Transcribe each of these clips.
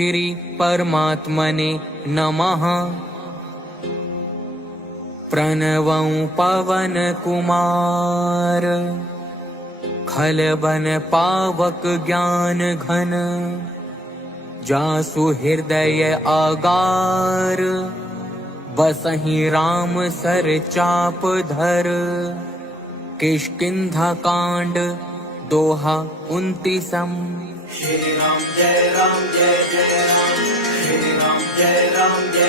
श्री परमात्मने नमः। प्रणवं पवन कुमार, खलबन पावक ज्ञान घन, जासु हृदय आगार, बसहि राम सर चाप धर। किष्किंधा कांड दोहा 29। श्री राम जय जय राम, श्री राम जय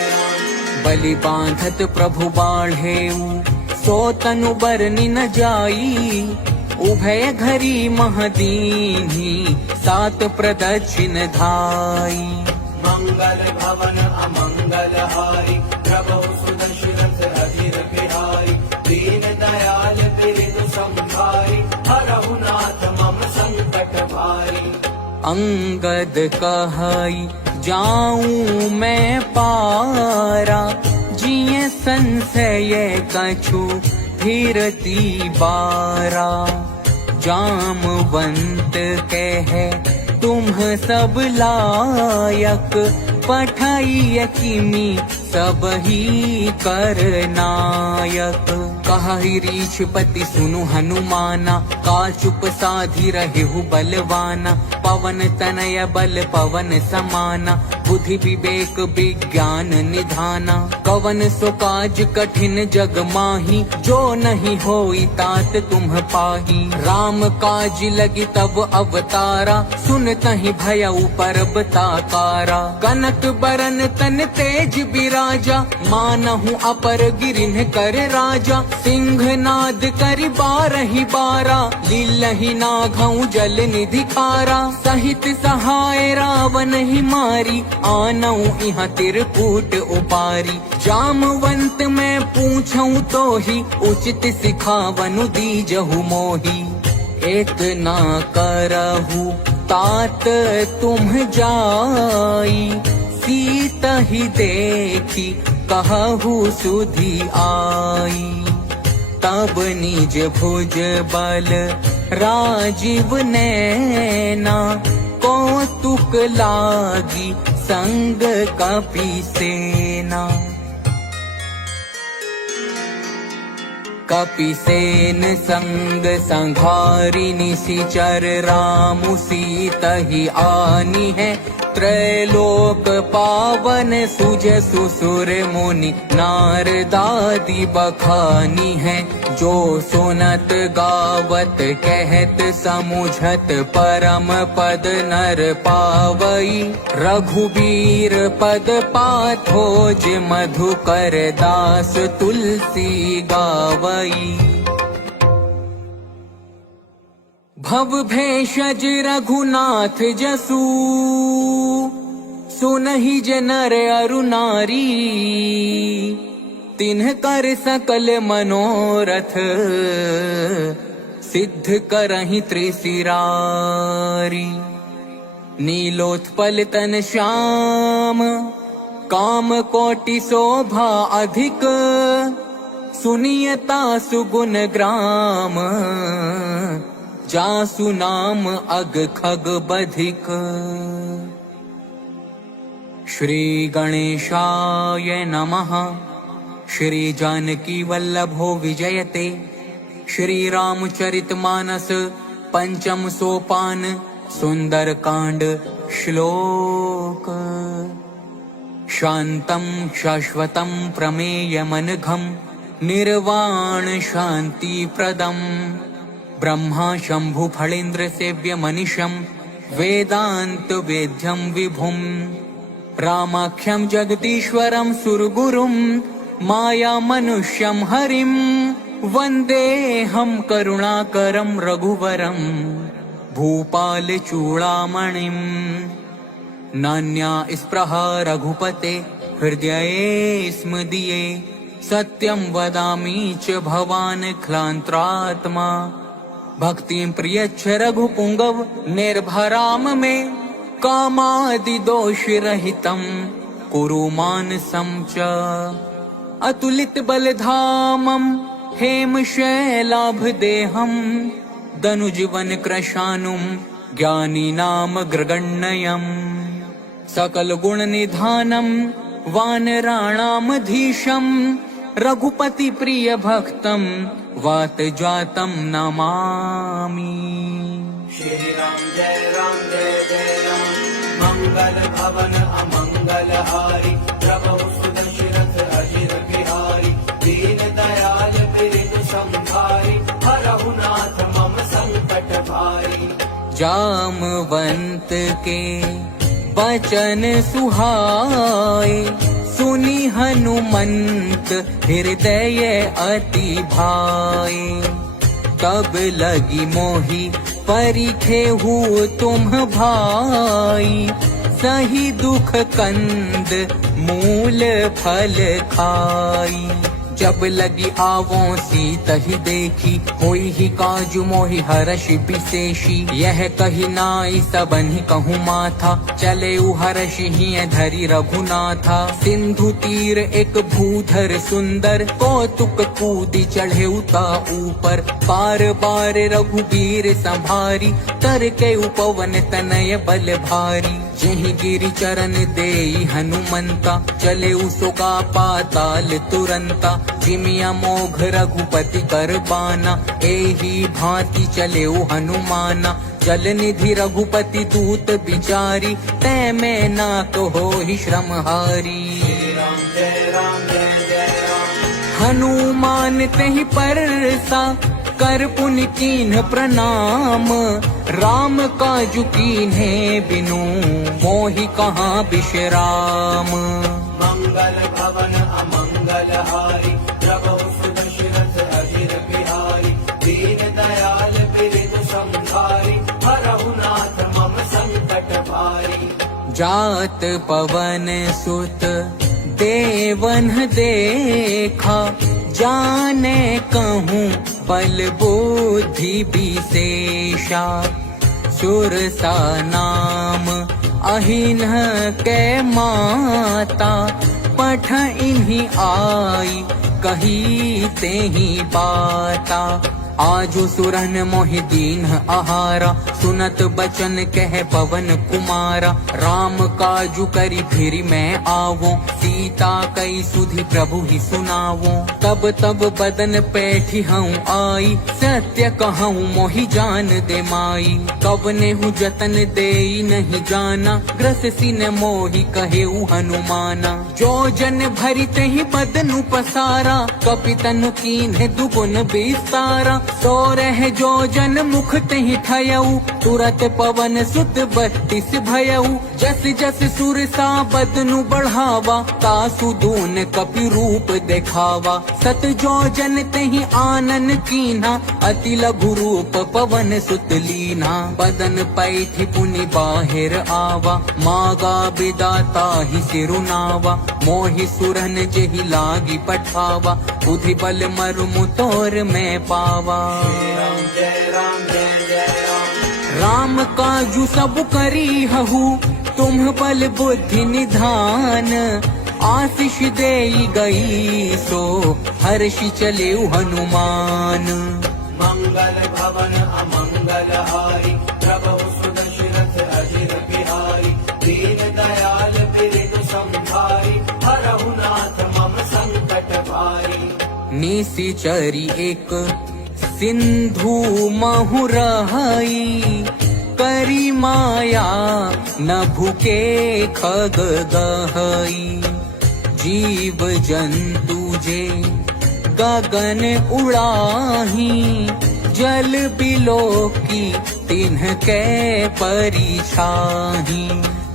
राम। बलि बांधत प्रभु बाढ़ेऊ, सो तनु बरनि न जाई। उभय घरी महदीन्ही, सात प्रदक्षिण धाई। मंगल भवन अमंगल हारी, प्रभु सुदर्शन अधीर बिहारी। दीन दयाल बिरदु संभारी, हरहु नाथ मम संकट भारी। अंगद कहई जाऊं मैं पारा, जिये संशय कछु फिरती बारा। जामवंत कहे तुम सब लायक, पठाई किमी सब ही कर नायक। कहि रीछपति सुनु हनुमाना, का चुप साधी रहु बलवाना। पवन तनय बल पवन समाना, बुद्धि विवेक विज्ञान निधाना। कवन सो काज कठिन जग माही, जो नहीं होई तात तुम पाही। राम काज लगी तब अवतारा, सुनतहि भयउ परब ताकारा। कनक बरन तन तेज बिराजा, मानहु अपर गिरिन कर राजा। सिंह नाद करि बारहि बारा, लीलहि नाघउ जल निधि खारा। सहित सहाय रावण ही मारी, आनऊ इहाँ तिरकूट उपारी। जामवंत मैं पूछऊं तो ही, उचित सिखावनु दीजहु मोही। एक ना करहु तात तुम जाई, सीता ही देखी कहहु सुधि आई। तब निज भुज बल राजीव नैना, कौतुक लागी संग कपि सेना। कपि सेन संग संघारी, निशिचर रामु सीता ही आनी है। त्रैलोक पावन सुजसु सुर मुनि, नारदादि बखानी है। जो सुनत गावत कहत समुझत, परम पद नर पावई। रघुबीर पद पाथोज, मधुकर दास तुलसी गावई। भव भेषज रघुनाथ जसु, सुनहि जे नर अरु नारी। तिन्ह कर सकल मनोरथ, सिद्ध करहि त्रिशिरारी। नीलोत्पल तन श्याम, काम कोटि शोभा अधिक। सुनियता सुगुण ग्राम, जासु नाम अग खग बधिक। श्री गणेशाय नमः। श्री जानकी वल्लभो विजयते। श्री रामचरित मानस पंचम सोपान, सुंदर कांड श्लोक। शांतं शाश्वतं प्रमेयमनघं, निर्वाण शांति प्रदम्। ब्रह्मा शंभु फणीन्द्र सेव्य मनीषं, वेदांत वेद्यं विभुम्। रामाख्यं जगदीश्वरं सुरगुरुं, माया मनुष्यं हरिं। वन्देऽहं करुणाकरं रघुवरं, भूपाल चूड़ामणिम्। नान्या स्पृहा रघुपते, हृदये स्म दिये। सत्यं वदामि च भवान् क्लान्त्रात्मा। भक्तिं प्रयच्छ रघुपुंगव, निर्भराम मे। कामादि दोष रहितं, कुरु मानसं च। अतुलित बलधामं, हेम शैलाभ देहं। दनुजवन कृशानुं, ज्ञानी नाम ग्रगण्यम्। सकल गुण निधानम वानराणामधीशम रघुपति प्रिय भक्तम वात जातम नमामि। श्री राम जय राम मंगल भवन अमंगल हारी प्रभु सुदशरथ अजिर बिहारी दीन दयाल बिरजु संभारी हरहु नाथ मम संकट भारी। जामवंत के बचन सुहाए सुनी हनुमंत हृदय अति भाए। तब लगी मोही परिखे हु तुम भाई सही दुख कंद मूल फल खाई। जब लगी आवों सीतहि देखी होई ही काजु मोहि हर्ष विशेषी। यह कही नाई सबन्हि कहूँ माथा चले हर्ष ही धरि रघुनाथा। सिंधु तीर एक भूधर सुंदर कौतुक कूदी चढ़े उता ऊपर। बार बार रघुबीर संभारी तर के उपवन तनय बल भारी। जहि गिरि चरण देई हनुमंता चले उसोगा पाताल तुरंता। जिमिया मोघ रघुपति कर बाना एही भांति चले हनुमाना। जल निधि रघुपति दूत बिचारी तै में ना कहो ही श्रम हारी। राम जय राम हनुमान तेहि परसा कर पुनि कीन्ह प्रणाम। राम काजु कीन्हे बिनु मोहि कहाँ विश्राम। मंगल भवन अमंगल हारी प्रभु सुदशरथ अजिर बिहारी दीन दयाल बिरजु संभारी हरहु नाथ मम संकट भारी। जात पवन सुत देवन देखा जाने कहूँ बल बुद्धि विशेषा। सुरसा नाम अहिन्ह के माता पठ इन्हीं आई कही तेहि बाता। आजु सुरन मोहि दीन आहारा सुनत बचन कह पवन कुमारा। राम काजु करी फिर मैं आवो सीता कई सुधि प्रभु ही सुनावो। तब तब बदन पैठी हूँ आई सत्य कहूँ मोहि जान दे माई। कवने हूँ जतन दे नहीं जाना ग्रस सिन मोहि कहे हनुमाना। जो जन भरी तहि बदनु पसारा कपितनु कीन्हे दुगुन विस्तारा। सो रह जो जन मुख तहि ठयऊ तुरत पवन सुत 32 भयऊ। जस जस सुरसा बदनु बढ़ावा तासु दून कपि रूप देखावा। सत जो जन तहि आनन कीन्हा अति लघु रूप पवन सुत लीना। बदन पैठी पुनि बाहिर आवा मागा विदाता ही सिरुनावा। मोहि सुरन जेहि लागी पठावा बुद्धि बल मरुमु तोर में पावा। राम जय राम राम काजु सब करी हहु तुम बल बुद्धि निधान। आशीष देई गई सो हर्षि चले हनुमान। मंगल भवन अमंगल हारी प्रभु सुदशरथ अजिर बिहारी दीन दयाल बिरजु संभारी हरहु नाथ मम संकट भारी। निशिचरी एक सिंधु महु रहई करी माया नभु के खग गहई। जीव जंतु जे गगन उड़ाही जल बिलो की तिन्ह के परिछाही।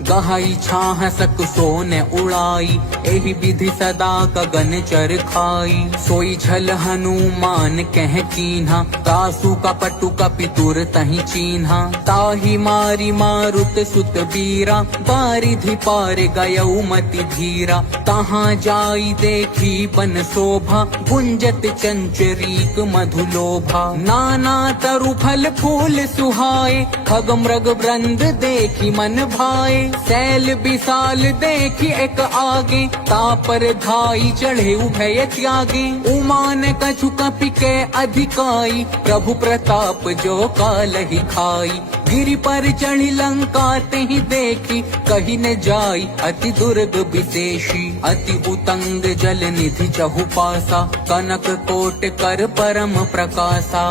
गहाई छाह सक सोन उड़ाई एहि विधि सदा गगन चर खाई। सोई झल हनुमान कह कीन्हा तासु कपटु कपितुर तहि चीन्हा। ताहि मारी मारुत सुत बीरा बारिधि पार गयऊ मति धीरा। तहाँ जाई देखी बन शोभा गुंजत चंचरीक मधुलोभा। नाना तरु फल फूल सुहाए खग मृग वृंद देखी मन भाए। सैल विशाल देखी एक आगे, तापर धाई चढ़े उभय त्यागे। उमान कछु कपि के अधिकाई, प्रभु प्रताप जो काल ही खाई। गिरि पर चढ़ी लंका ते ही देखी, कही न जाई अति दुर्ग विशेषी। अति उतंग जल निधि चहु पासा, कनक कोट कर परम प्रकाशा।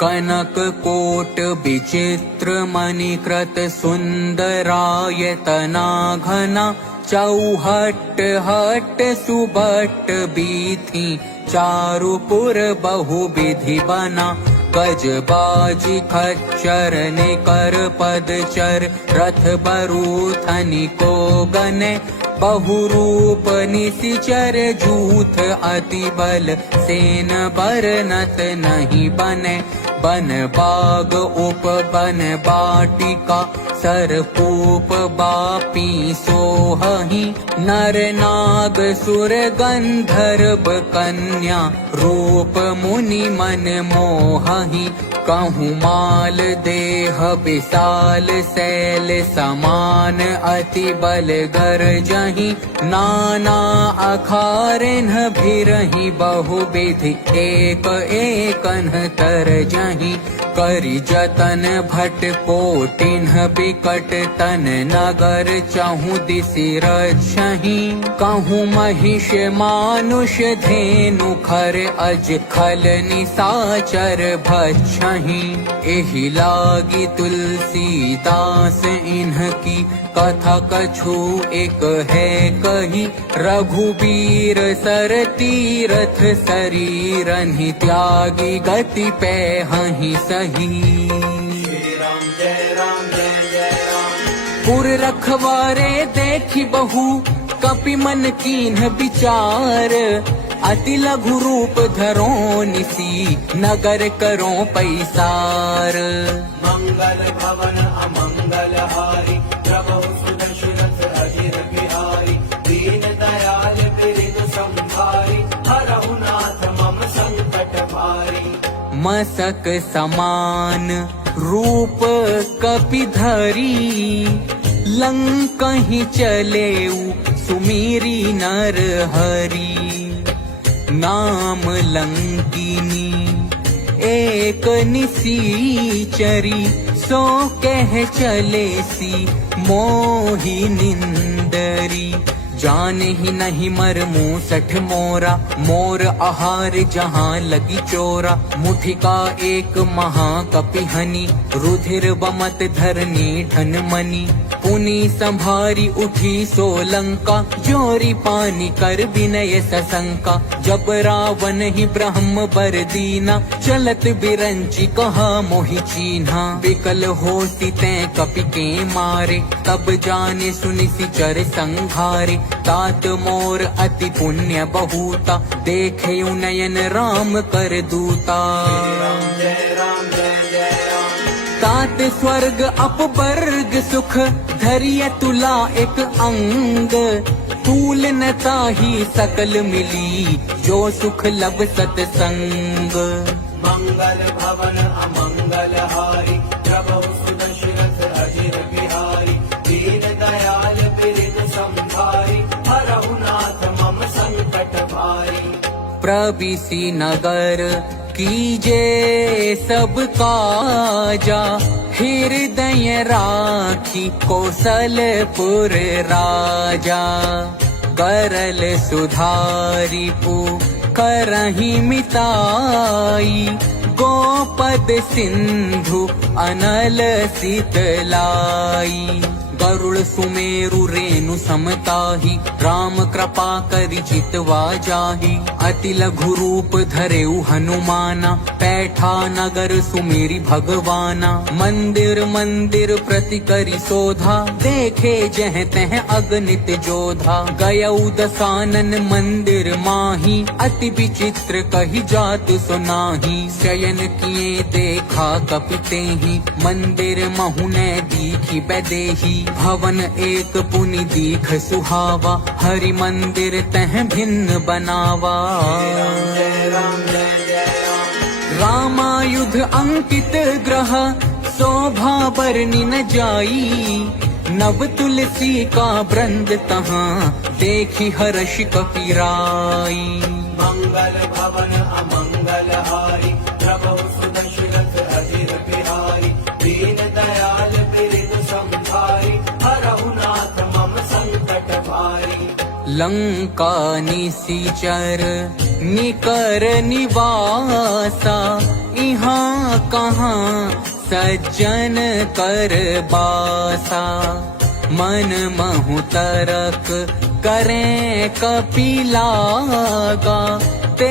कनक कोट विचित्र मणिकृत सुंदरायतना घना। चौहट हट सुबट बीथी, चारुपुर बहु विधि बना। गज बाजी खच्चर निकर पदचर, रथ बरूथनि को गने। बहुरूप निशिचर जूथ, अति बल सेन बरनत नहीं बने। बन बाग उप बन बाटिका, सरपूप बापी सोहहि। नर नाग सुर गंधर्व कन्या, रूप मुनि मन मोहहि। कहूँ माल देह विशाल, सैल समान अति बल गरजहि। नाना अखारिन भिरहि, बहु विधि एक एकन तरजहि। करि जतन भट कोटिन्ह बिकट, तन नगर चहु दिसि रक्षहि। कहूँ महिष मानुष धेनु, खर अज खल निसाचर भक्षहि। एहि लागी तुलसीदास इन्हकी, कथा कछु एक है कही। रघुबीर सर तीरथ शरीरहि, त्यागी गति पैहहि सही। श्री राम जय राम जय जय राम। पुर रखवारे देखी बहु, कपि मन कीन्ह विचार। अति लघु रूप धरो निसी, नगर करो पैसार। मंगल भवन अमंगल हारी, प्रभु सुदशरथ अजिर बिहारी। दीन दयाल बिरधु संभारी, हरहु नाथ मम संकट भारी। मसक समान रूप कपि धरी, लंकहि चलेउ सुमीरी नर हरि। नाम लंकिनी एक निसीचरी, सो कह चले सी मोहि निंदरी। जान ही नहीं मर मूसठ मोरा, मोर आहार जहाँ लगी चोरा। मुठिका एक महाकपिहनि, रुधिर बमत धरनी ठन मनी। पुनि संभारी उठी सोलंका, जोरी पानी कर विनय सशंका। जब रावण ही ब्रह्म बर दीना, चलत बिरंची कहा मोहि चीन्हा। विकल होसी तैं कपि के मारे, तब जाने सुनि सिचर संघारे। तात मोर अति पुण्य बहुता, देखे नयन राम कर दूता। राम जय राम जय जय राम। तात स्वर्ग अपवर्ग सुख, धरिय तुला एक अंग। तूल न ताहि सकल मिली, जो सुख लब सतसंग। मंगल भवन अमंगल हारी, प्रभु सुदशरथ अजिर बिहारी। दीन दयाल बिरधु संभारी, हरहु नाथ मम संकट भारी। प्रविशि नगर कीजे सब काजा, हृदय राखी कौशलपुर राजा। करल सुधारी करहि मिताई, गोपद सिंधु अनल शीतलाई। गरुड़ सुमेरु रेणु समताही, राम कृपा करि चितवा जाहि। अति लघु रूप धरेउ हनुमाना, पैठा नगर सुमेरि भगवाना। मंदिर मंदिर प्रति करि शोधा, देखे जह तह अगणित जोधा। गयउ दसानन मंदिर माही, अति विचित्र कहि जातु सुनाही। शयन किए देखा कपि तेहि, मंदिर महु ने दीखि बैदेही। भवन एक पुनि दीख सुहावा, हरि मंदिर तह भिन्न बनावा। जय राम जय जय राम। रामायुध अंकित ग्रह, शोभा बरनी न जाई, नव तुलसी का वृंद तहाँ देखी हर्ष कपिराई। मंगल भवन अमंगल हारी, प्रभु सुदशरथ अजिर बिहारी। दीन दयाल बिरद संभारी, हरहु नाथ मम संकट भारी। लंका निसीचर निकर निवासा, इहाँ कहाँ सज्जन कर बासा। मन महु तरक करें कपिलागा, ते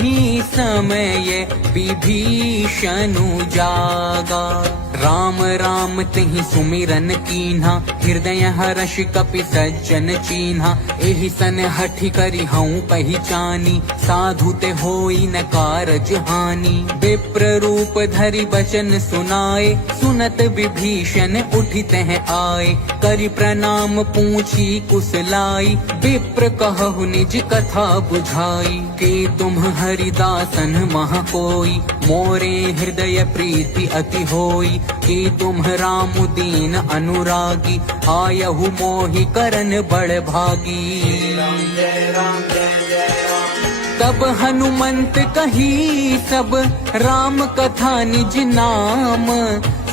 ही समय विभीषणु जागा। राम राम तिहि सुमिरन कीन्हा, हृदय हर्ष कपि सज्जन चीन्हा। एहि सन हठि करि हऊँ पहचानी, साधु ते होई न कारज हानि। विप्र रूप धरि बचन सुनाए, सुनत विभीषण उठित हैं आए। करि प्रणाम पूछी कुशलाई, विप्र कहु निज कथा बुझाई। कि तुम हरिदासन मह कोई, मोरे हृदय प्रीति अति होई। कि तुम राम दीन अनुरागी, आयहु मोहि करन बड़ भागी। जय राम जय जय राम। तब हनुमंत कही सब, राम कथा निज नाम।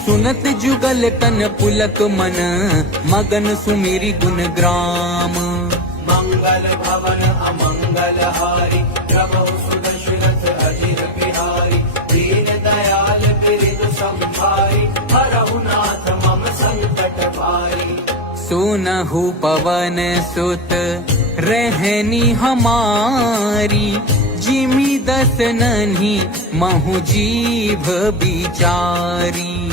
सुनत जुगल तन पुलक मन, मगन सुमिरि गुण ग्राम। मंगल भवन अमंगल हारी, प्रभु सुदशरथ अजिर बिहारी। दीन दयाल बिरद संभारी, हरहु नाथ मम संकट भारी। सुनहु पवन सुत रहनी हमारी, जिमि दस नन्ही महु जीभ बिचारी।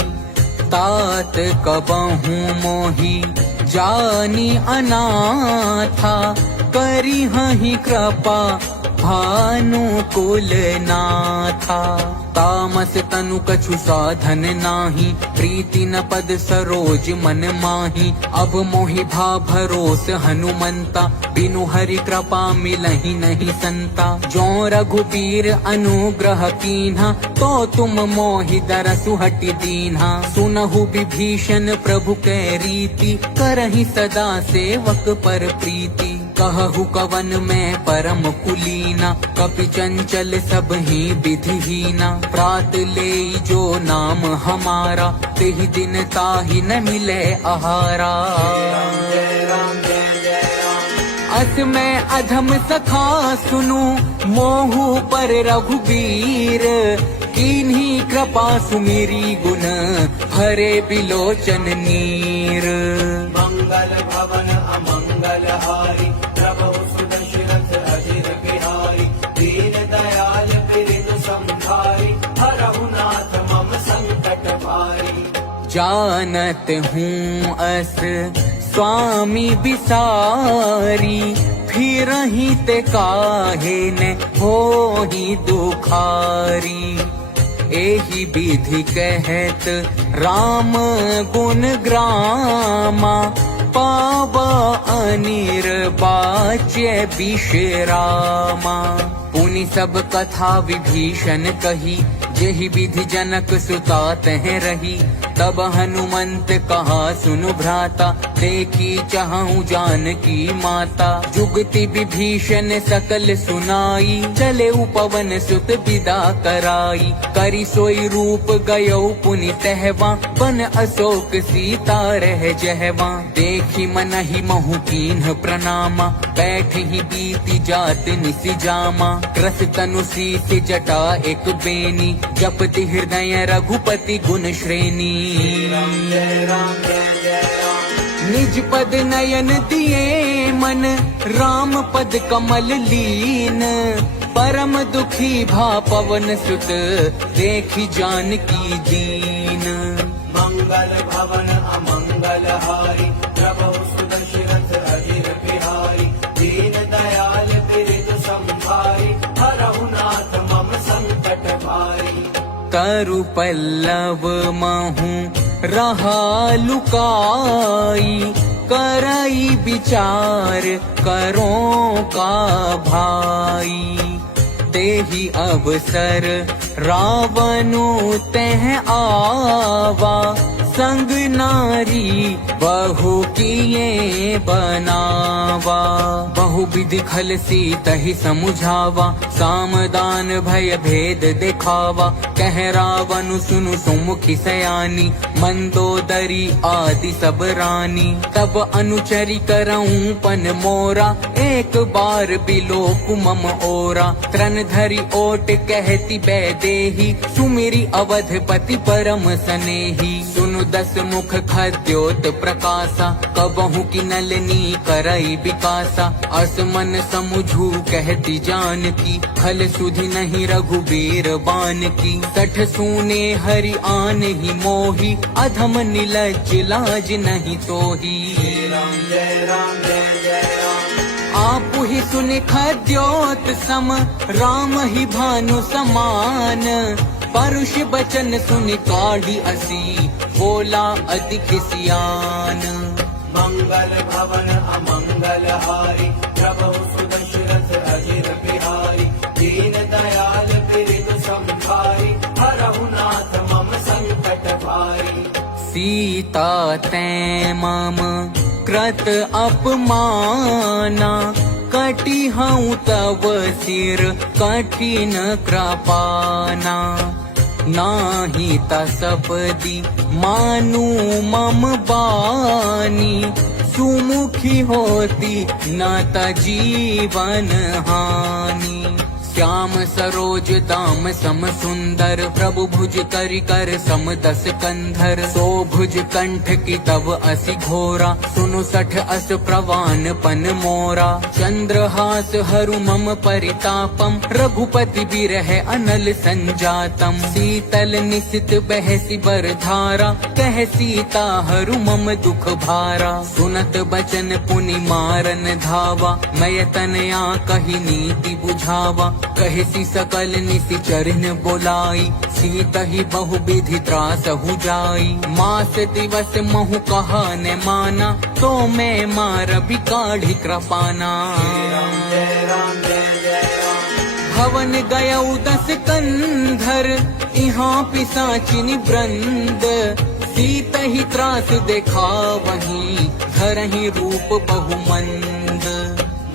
तात कबहु मोहि जानी अनाथा, करी हहि कृपा भानुकुल नाथा। तामस तनु कछु साधन नाही, प्रीति न पद सरोज मन माही। अब मोहि भा भरोस हनुमंता, बिनु हरि कृपा मिलहि नहीं संता। जो रघुबीर अनुग्रह कीन्हा, तो तुम मोहि दरसु हटि दीन्हा। सुनहु विभीषण प्रभु कै रीति, करहि सदा सेवक पर प्रीति। कहु कवन में परम कुलीना, कपि चंचल सब ही विधिहीना। प्रात ले जो नाम हमारा, तेहि दिन ताहि न मिले आहारा। जय राम जय जय राम। अस मैं अधम सखा सुनु, मोहु पर रघुबीर। किन्हीं कृपा सुमिरी गुण, हरे बिलोचन नीर। मंगल भवन अमंगल हारी, प्रभु सुदशरथ अजिर बिहारी। दीन दयाल बिरद संभारी, हरहु नाथ मम संकट भारी। जानत हूँ अस स्वामी बिसारी, फिरहि ते काहे न होहि दुखारी। एहि विधि कहत राम गुण ग्रामा, पावा अनिर्वाच्य विश्रामा। पुनि सब कथा विभीषण कही, जेहि विधि जनक सुता तह रही। तब हनुमंत कहा सुनु भ्राता, देखी चाहूं जानकी माता। जुगति विभीषण सकल सुनाई, चले पवन सुत विदा कराई। करि सोई रूप गयो पुनि तहवा, बन अशोक सीता रह जहवा। देखी मनहि महु कीन्ह प्रणामा, बैठ ही बीती जात निसि जामा। क्रस तनु शीस जटा एक बेनी, जपति हृदय रघुपति गुण श्रेणी। जय राम जय जय राम। निज पद नयन दिए मन, राम पद कमल लीन। परम दुखी भा पवन सुत, देखी जानकी दीन। मंगल भवन अमंगल हारी, प्रभु सुदशरथ अजिर बिहारी। दीन दयाल बिरद संभारी, हरहु नाथ मम संकट भारी। तरु पल्लव महु रहा लुकाई, करई विचार करो का भाई। देहि अवसर रावणु तह आवा, संग नारी बहु किए बनावा। बहुविधि खल सीतहि समुझावा, सामदान भय भेद दिखावा। कह रावण सुनु सुमुखी सयानी, मंदोदरी आदि सब रानी। तब अनुचरी करऊं पन मोरा, एक बार बिलोक मम ओरा। त्रन धरि ओट कहती बैदेही, सुमिरी अवधपति परम सनेही। सुनु दस मुख खद्योत प्रकाशा, कबहु की नलनी करई विकासा। असमन समुझू कहती जानकी, खल सुधि नहीं रघुबीर बान की। सठ सूने हरि आन ही मोही, अधम निलज्ज लाज नहीं तोही। राम जय राम जय जय राम। आप ही सुन खद्योत सम, राम ही भानु समान। परुष बचन सुन काढ़ी असी, बोला अधिक सियान। मंगल भवन अमंगल हारी, प्रभु सुदशरथ अजिर बिहारी। दीन दयाल बिरद संभारी, हरहु नाथ मम संकट भारी। सीता तै मम कृत अपमाना, कटी हूँ तव सिर कठिन कृपाना। नाही तसपदी मानू मम बानी, सुमुखी होती न त जीवन हानि। श्याम सरोज दाम सम सुंदर, प्रभु भुज करि कर सम दस कंधर। सो भुज कंठ की तब असि घोरा, सुनु सठ अस प्रवान पन मोरा। चंद्रहास हरु मम परितापम, रघुपति बिरह अनल संजातम। शीतल निशित बहसी बर धारा, कह सीता हरु मम दुख भारा। सुनत बचन पुनि मारन धावा, मैं तनया कही नीति बुझावा। कहसी सकल निसि चरण बोलाई, सीत ही बहु विधि त्रास हो जाई। मास दिवस महु कहा न माना, तो मैं मार भी काढ़ी कृपाना। राम जय राम जय जय राम। भवन गयौ दस कंधर, इहाँ पिशाचिनी वृंद। सीत ही त्रास देखा वहीं, धरहि रूप बहुमंद।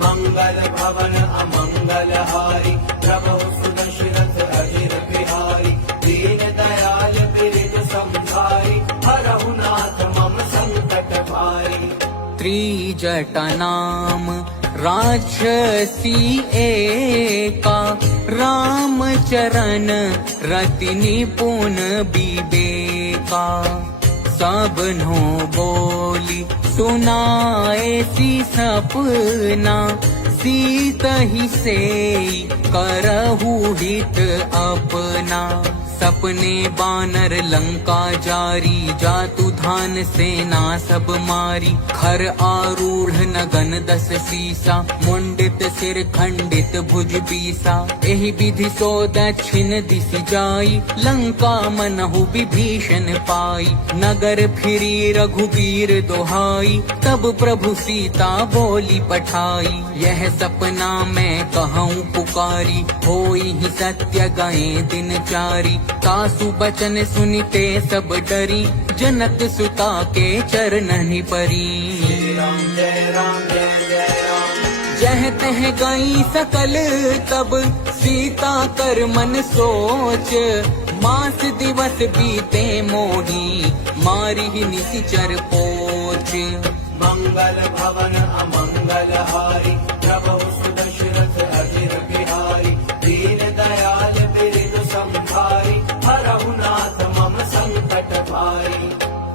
मंगल भवन अमंगल हारी, प्रभु सुदशरथ अजिर बिहारी। दीन दयाल बिरद संभारी, हरहु नाथ मम संकट भारी। त्रिजटा नाम राक्षसी एका, राम चरण रति निपुण विवेका। सबनो बोली सुनाए सी सपना, सीत ही से करहु हित अपना। सपने बानर लंका जारी, जातु धान सेना सब मारी। खर आरूढ़ नगन दस सीसा, मुंडित सिर खंडित भुज बीसा। एहि विधि सो दक्षिण दिशि जाई, लंका मनहु विभीषण पाई। नगर फिरी रघुबीर दोहाई, तब प्रभु सीता बोली पठाई। यह सपना मैं कहूँ पुकारी, होई ही सत्य गए दिन चारी। तासु बचन सुनिते सब डरी, जनक सुता के चरणनि परी। राम जय राम जय जय राम। जह तह गई सकल तब, सीता कर मन सोच। मास दिवस बीते मोही, मारी ही निशिचर पोच। मंगल भवन अमंगल हारी, प्रभु सुदशरथ अजिर बिहारी। दीन दयाल बिरद संभारी, हरहु नाथ मम संकट भारी।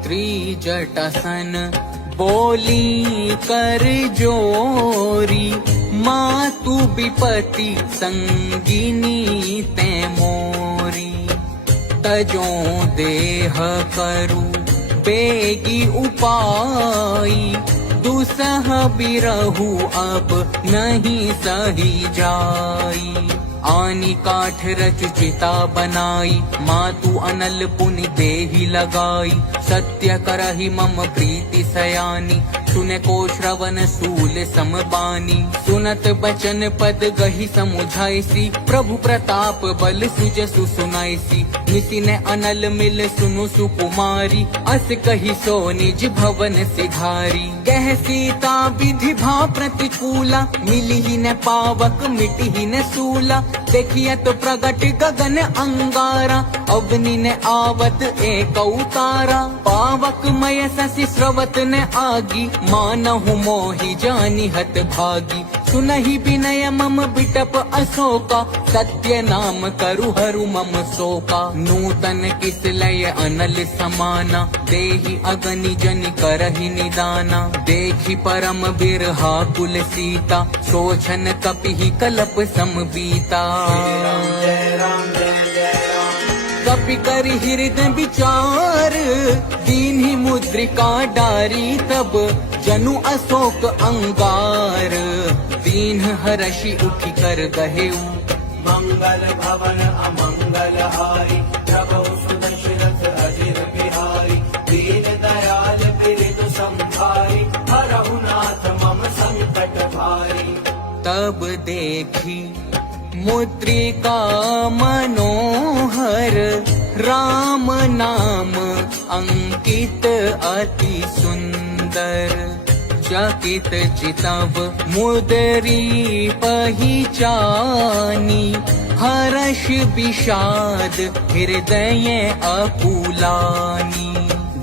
त्रिजटासन बोली कर जोरी, मातु विपति संगिनी ते मोरी। तजों देह करु बेगी उपाई, दुसह बिरहु अब नहीं सही जाई। आनी काठ रच चिता बनाई, मातु अनल पुनि देहि लगाई। सत्य करहि मम प्रीति सयानी, सुने को श्रवण सूल समबानी। सुनत बचन पद गहि समुझाइसी, प्रभु प्रताप बल सुजसु सुनाइसी। निसि ने अनल मिल सुनु सुकुमारी, अस कहि सो निज भवन सिधारी। कह सीता विधि भा प्रतिकूला, मिली ही न पावक मिटी ही न सूला। देखिए तो प्रगट गगन अंगारा, अवनि ने आवत एक उतारा। पावक मय ससि स्रवत ने आगी, मानहु मोहि जानि हत भागी। सुनहि विनय मम बिटप अशोका, सत्य नाम करु हरु मम शोका। नूतन किस लय अनल समाना, देहि अगनि जन करहि निदाना। देखि परम बिरहा कुल सीता, सोचन कपिहि कलप समबीता। जय राम जय जय राम। कपि कर हृदय विचार, दीन्हि मुद्रिका डारी। तब जनु अशोक अंगार, दीन हरषि उठि कर गहेउ। मंगल भवन अमंगल हारी, प्रभु सुदशरथ अजिर बिहारी। दीन दयाल बिरधु संभारी, हरहु नाथ मम संकट भारी। तब देखी मुद्रिका मनोहर, राम नाम अंकित अति सुंदर। चकित चितव मुदरी पहिचानी, हर्ष विषाद हृदय अकुलानी।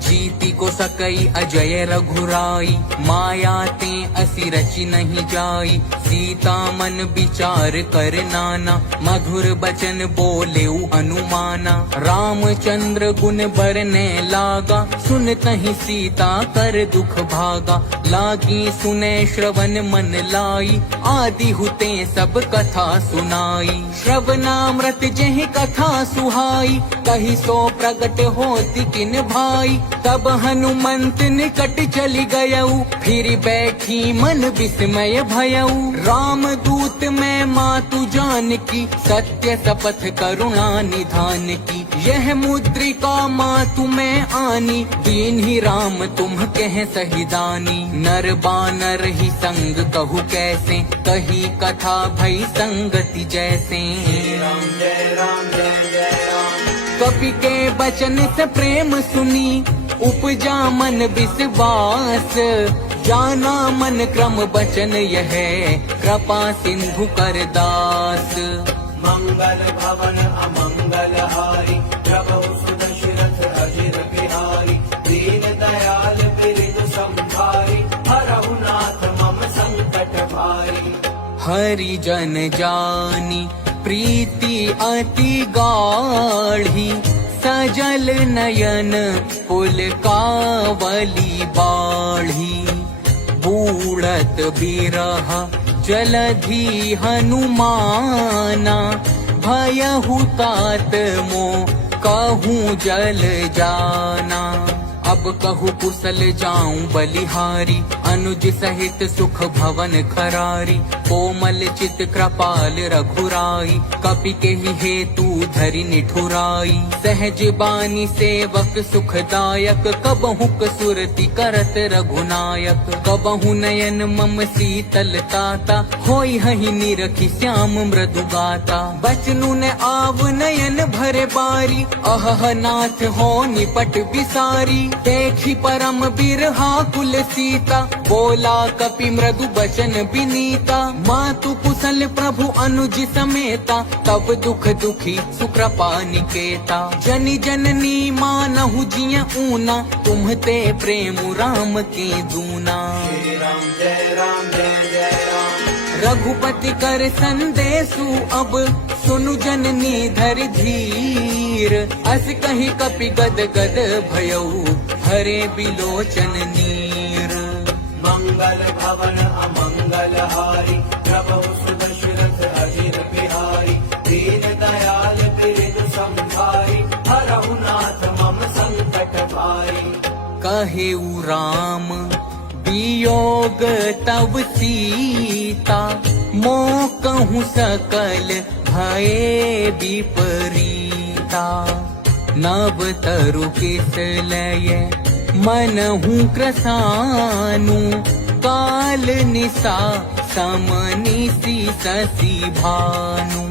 जीति को सकई अजय रघुराई, माया ते असि रचि नहीं जाई। सीता मन विचार कर नाना, मधुर बचन बोलेउ अनुमाना। रामचंद्र गुण बरने लागा, सुनतहि सीता कर दुख भागा। लागी सुने श्रवण मन लाई, आदि हुते सब कथा सुनाई। श्रवणामृत जेहि कथा सुहाई, कहि सो प्रगट होति किन भाई। तब हनुमंत निकट चली गयऊ, फिर बैठी मन विस्मय भयऊ। राम दूत में मातु जानकी, सत्य शपथ करुणा निधान की। यह मुद्रिका मातु में आनी, दीन्हि राम तुम कह सहिदानी। नर बानर ही संग कहु कैसे, कही कथा भई संगति जैसे। राम जय राम जय जय राम। कपि के बचन से प्रेम सुनी, उपजा मन विश्वास। जाना मन क्रम बचन यह, कृपा सिंधु कर दास। मंगल भवन अमंगल हारी, प्रभु सुदशरथ अजिर बिहारी। दीन दयाल बिरधु संभारी, हरहु नाथ मम संकट भारी। हरि जन जानी प्रीति अति गाढ़ी, सजल नयन पुलकावली बाढ़ी। बूढ़त बिरह जलधि हनुमाना, भयहु तात मो कहूँ जल जाना। अब कहु कुशल जाऊं बलिहारी, अनुज सहित सुख भवन खरारी। कोमल चित कृपाल रघुराई, कपि के ही हेतु धरि निठुराई। सहज बानी सेवक सुखदायक, कबहु सुरति करत रघुनायक। कबहु नयन मम शीतल ताता, होई हहि निरखि श्याम मृदु गाता। बचनु ने आव नयन भरे बारी, अहह नाथ हो निपट बिसारी। देखी परम बिरहा कुल सीता, बोला कपि मृदु बचन बिनीता। मातु कुशल प्रभु अनुज समेता, तब दुख दुखी सुकृपा निकेता। जनि जननी मानहु जिय ऊना, तुम्हते प्रेम राम के दूना। श्री राम जय राम जय जय राम। रघुपति कर संदेशु अब, सुनु जननी धर धीर। अस कहि कपि गद गद भयऊ, हरे बिलोचन नीर। मंगल भवन अमंगल हारी, प्रभु सुदशरथ अजिर बिहारी। दीन दयाल बिरधु संभारी, हरहु नाथ मम संकट भारी। कहेउ राम वियोग तब सीता, मो कहूँ सकल भये विपरीता। नव तरु किस लय मन हूँ क्रसानु, काल निशा समनिशि शशि भानु।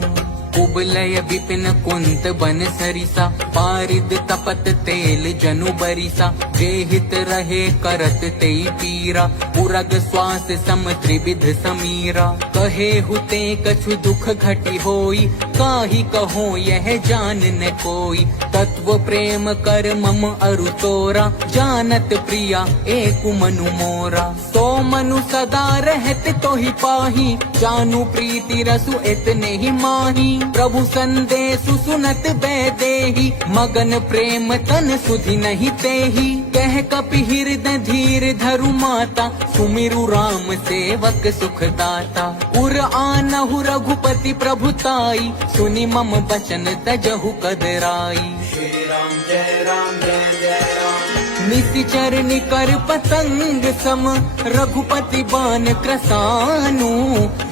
कुबलय विपिन कुंत बन सरिसा, पारिद तपत तेल जनु बरिसा। जे हित रहे करत तेई पीरा, पुरग श्वास सम त्रिविध समीरा। कहे हुते कछु दुख घटी होई, काहि कहो यह जान न कोई। तत्व प्रेम कर मम अरु तोरा, जानत प्रिया एक मनु मोरा। सो मनु सदा रहत तो ही पाही, जानू प्रीति रसु इतने ही माही। प्रभु संदेशु सुनत बैदेही, मगन प्रेम तन सुधि नहीं तेही। कह कपि हृदय धीर धरु माता, सुमिरु राम सेवक सुखदाता। उर आनहु रघुपति प्रभुताई, सुनि मम बचन तजहु कदराई। श्री राम जय राम जय जय राम। निशिचर निकर पतंग सम, रघुपति बान क्रसानु।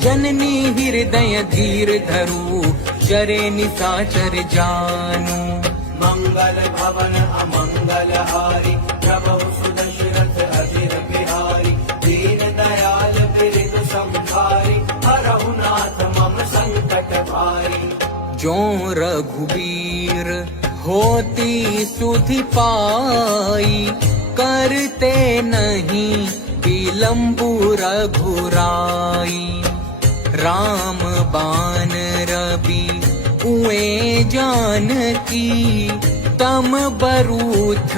जननी हृदय धीर धरु, चरे निशाचर जानू। मंगल भवन अमंगल हारी, प्रभु सुदशरथ अजिर बिहारी। दीन दयाल बिरधु संहारी, हरहु नाथ मम संकट भारी। जो रघुबीर होती सुधि पाई, करते नहीं विलंबु रघुराई। राम बान रवि कुएं जानकी, तम बरूथ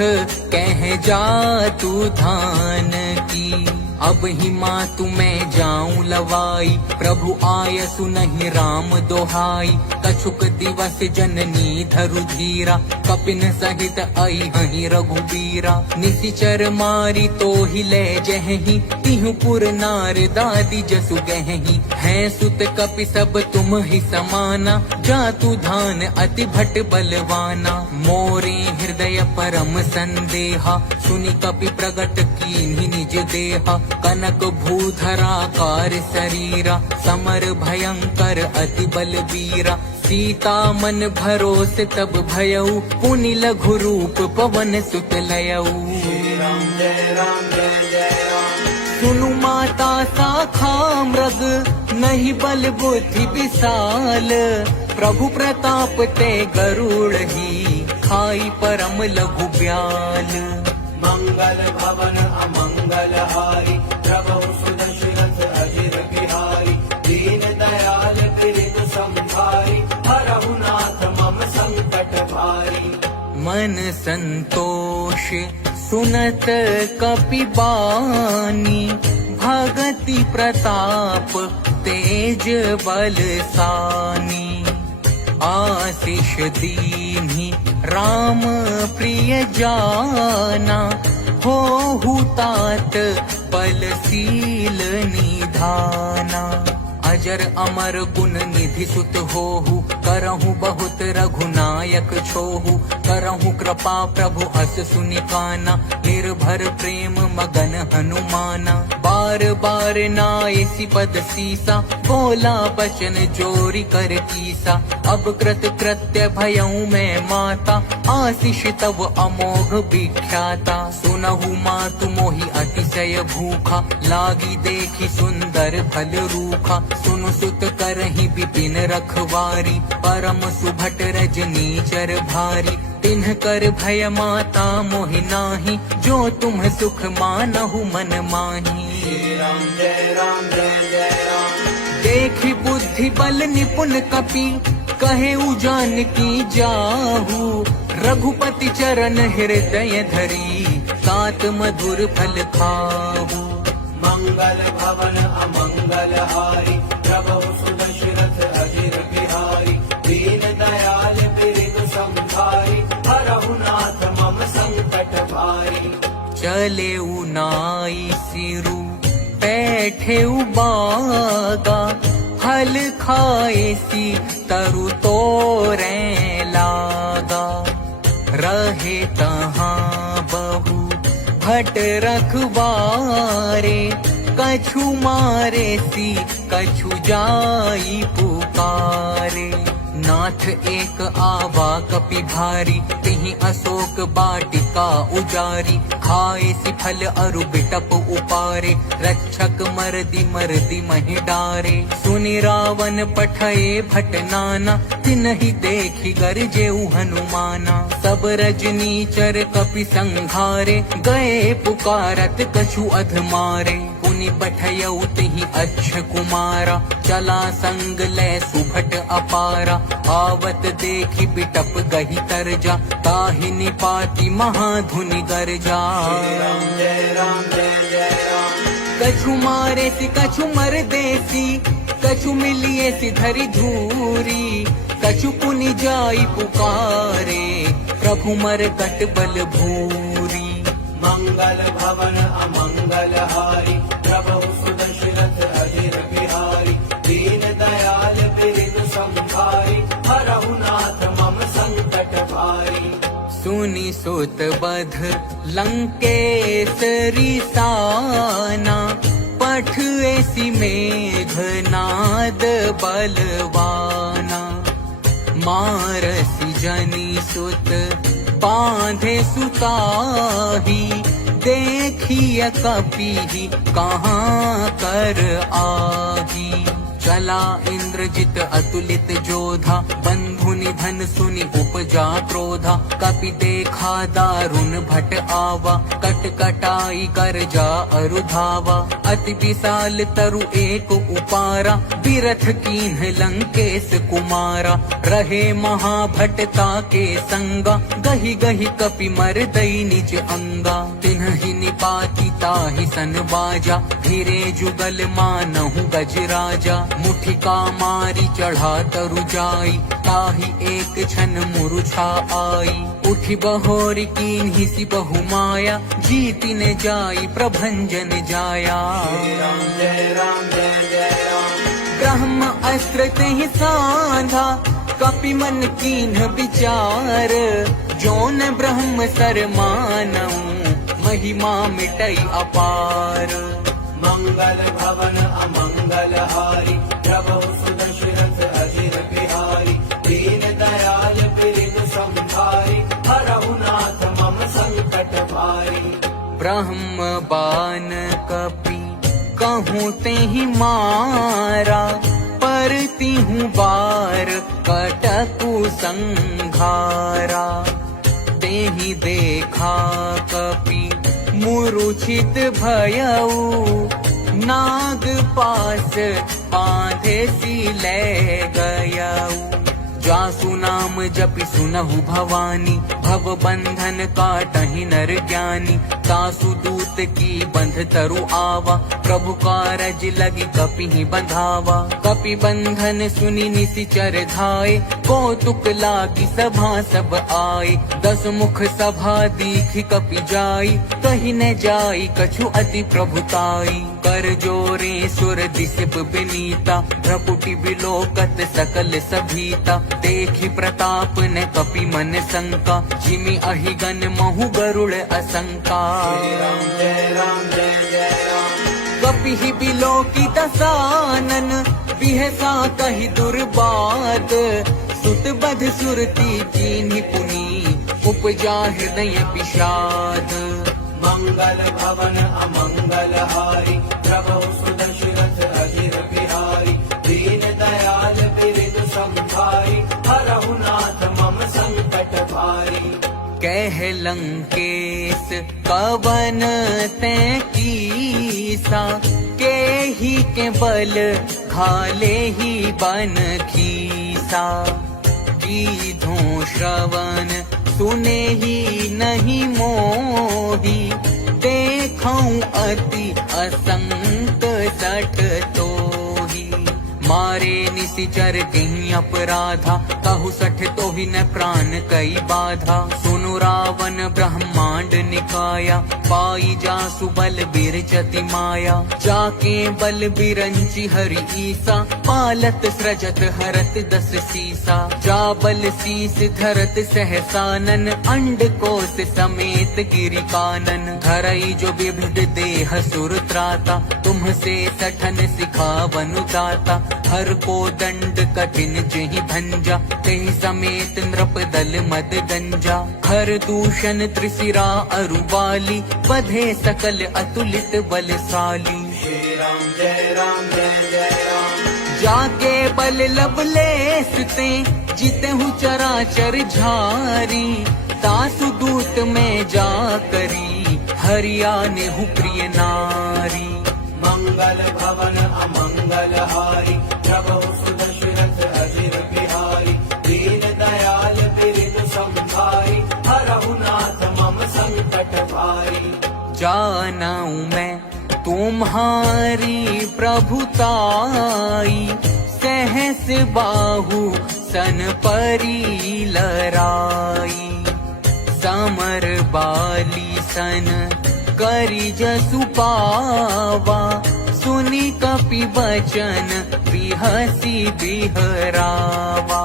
कह जातु धान की। अब ही मातु मैं जाऊं लवाई, प्रभु आयसु नहीं राम दोहाई। कछुक दिवस जननी धरु धीरा, कपिन सहित आई हहीं रघुबीरा। निशिचर मारी तो ही ले जहही, तिहु पुर नार दादी जसु गहही। हैं सुत कपि सब तुम ही समाना, जातु धान अति भट बलवाना। मोरे हृदय परम संदेहा, सुनि कपि प्रगट कीन्ही निज देहा। कनक भूधरा कार शरीरा, समर भयंकर अति बलवीरा। सीता मन भरोस तब भयऊ, पुनि लघु रूप पवन सुत लयऊ। श्री राम जय राम जय जय राम। सुनु माता शाखा मृग, नहीं बल बुद्धि विशाल। प्रभु प्रताप ते गरुड़ ही, खाई परम लघु ब्याल। मंगल भवन अमंगल हारी, प्रभु सुदशरथ अजिर बिहारी। दीन दयाल बिरधु संहारी, हरहु नाथ मम संकट भारी। मन संतोष सुनत कपि बानी, भगति प्रताप तेज बलसानी। आशीष दीन्ही राम प्रिय जाना, हो तात बलशील निधाना। अजर अमर गुण निधि सुत होहु, करहु बहुत रघुनायक छोहु। करहु कृपा प्रभु अस सुनि काना, निर्भर प्रेम मगन हनुमाना। बार बार नायसी पद सीसा, बोला बचन जोरी कर कीसा। अब कृत कृत्य भयऊ मैं माता, आशीष तब अमोघ विख्याता। सुनहु मातु मोहि अतिशय भूखा, लागी देखी सुंदर फल रूखा। सुनु सुत करहि विपिन रखवारी, परम सुभट रजनी चर भारी। तिन्ह कर भय माता मोहि नाही, जो तुम सुख मानहु मन माही। श्री राम जय राम जय जय राम। देखि बुद्धि बल निपुण कपि, कहे उजान की जाहू। रघुपति चरण हृदय धरी, तात मधुर फल खाहू। मंगल भवन अमंगल हारी, प्रभु सुदशरथ अजिर बिहारी। दीन दयाल बिरधु संहारी, हरहु नाथ मम संकट भारी। चले नाई सिरु बैठे बागा, फल खाए सी तरु तोरे लागा। रहे तहाँ बहु भट रखवारे, कछु मारे सी कछु जाई पुकारे। नाथ एक आवा कपि भारी, तिहि अशोक बाटिका उजारी। खाए सिफल अरु बिटप उपारे, रक्षक मरदी मरदी महि डारे। सुनि रावण पठए भट नाना, तिनहि देखि गरजेउ हनुमाना। सब रजनीचर कपि संघारे, गए पुकारत कछु अध मारे। पुनि पठयउ तिहि अच्छ कुमारा, चला संग लै सुभट अपारा। आवत देखि बिटप गहि तरजा, ताहि निपाति महाधुनि गरजा। जय राम जय जय राम। कछु मारे सि कछु मर देसी, कछु मिलिए सि धरि धूरी। कछु पुनि जाई पुकारे, प्रभु मर कट बल भूरी। मंगल भवन अमंगल हारी, प्रभु सुदशरथ अजिर बिहारी। दीन दयाल बिरिद संभारी, हरहु नाथ मम संकट भारी। सुनि सुत बध लंकेश रिसाना, पठए सि मेघनाद बलवाना। मारसि जनि सुत बांधे सुताही, देखिय कपि कहाँ कर आगी। चला इंद्रजित अतुलित जोधा, बंधु निधन सुनि उपजा क्रोधा। कपि देखा दारुण भट आवा, कट कटाई कर जा अरुधावा। अति विशाल तरु एक उपारा, बिरथ कीन्ह लंकेश कुमारा। रहे महाभटता के संगा, गहि गहि कपि मर दई निज अंगा। तिन्हि निपाति ताहि सन बाजा, धीरे जुगल मानहु गजराजा। मुठिका मारी चढ़ा तरु जाई, ताहि एक क्षण मुरुछा आई। उठि बहोर कीन्हि सि बहु माया, जीति न जाई प्रभंजन जाया। जय राम जय जय राम। ब्रह्म अस्त्र तेहि साधा, कपि मन कीन्ह विचार। जोन ब्रह्म सर मानऊ, महिमा मिटई अपार। मंगल भवन अमंगल हारी, प्रभु सुदशरथ अजिर बिहारी। दीन दयाल बिरिद संभारी, हरहु नाथ मम संकट भारी। ब्रह्म बान कपि कहूँ तेहि मारा, पर तिहु बार कटकु संघारा। तेहि देखा कपि मूर्छित भयऊ, नाग पास बांधे सि लै गयऊ। जासु नाम जपि सुनहु भवानी, भव बंधन काटहि नर ज्ञानी। तासु दूत की बंध तरु आवा, प्रभु कारज लगी कपि बंधावा। कपि बंधन सुनि निसिचर धाये, कौतुक लागी सभा सब आए। 10 मुख सभा दीखि कपि जाई, कहि न जाई कछु अति प्रभुताई। कर जोरे सुर दिसिप बिनीता, भ्रकुटि बिलोकत सकल सभीता। देखि प्रताप न कपि मन शंका, जिमि अहिगन महु गरुड़ असंका। जय राम जय जय राम। कपि बिलोकी दसानन, बिहसा कहि दुर्बात। सुत बध सुरती कीन्हि पुनि, उपजा हृदय विषाद। मंगल भवन अमंगल हारी, प्रभु सुदशरथ अजिर बिहारी। दीन दयाल बिरिद संभारी, हरहु नाथ मम संकट भारी। कह लंकेश कवन तैं कीसा, केहि के बल घाले ही बन खीसा। कीधों श्रवण सुने ही नहीं मोही, देखऊं अति असंत सठ तोही। मारे निशिचर कहीं अपराधा, कहु सठ तो ही न प्राण कई बाधा। सुनु रावण ब्रह्मांड निकाया, पाई जासु बल बिरचति माया। जाके बल बिरंची हरि ईसा, पालत सृजत हरत दस सीसा। जा बल शीस धरत सहसानन, अंड कोश समेत गिरि कानन। धरई जो विविध देह सुर त्राता, तुमसे सठन सिखावनु दाता। हर को दंड कठिन जेहि भंजा, तेहि समेत नृप दल मद गंजा। हर दूषण त्रिशिरा अरुबाली, बधे सकल अतुलित बलशाली। श्री राम जय राम जय जय राम। जाके बल लवलेस ते, जितहु चराचर झारी। तासु दूत में जा करी, हरिया नेहु प्रिय नारी। मंगल भवन अमंगल हारी, प्रभु सुदशरथ अजिर बिहारी। दीन दयाल बिरधु संभारी, हरहु नाथ मम संकट भारी। जानऊ मैं तुम्हारी प्रभुताई, सहस बाहु सन परी लराई। समर बाली सन करी जसु पावा, सुनी कपि बचन बिहसी बिहरावा।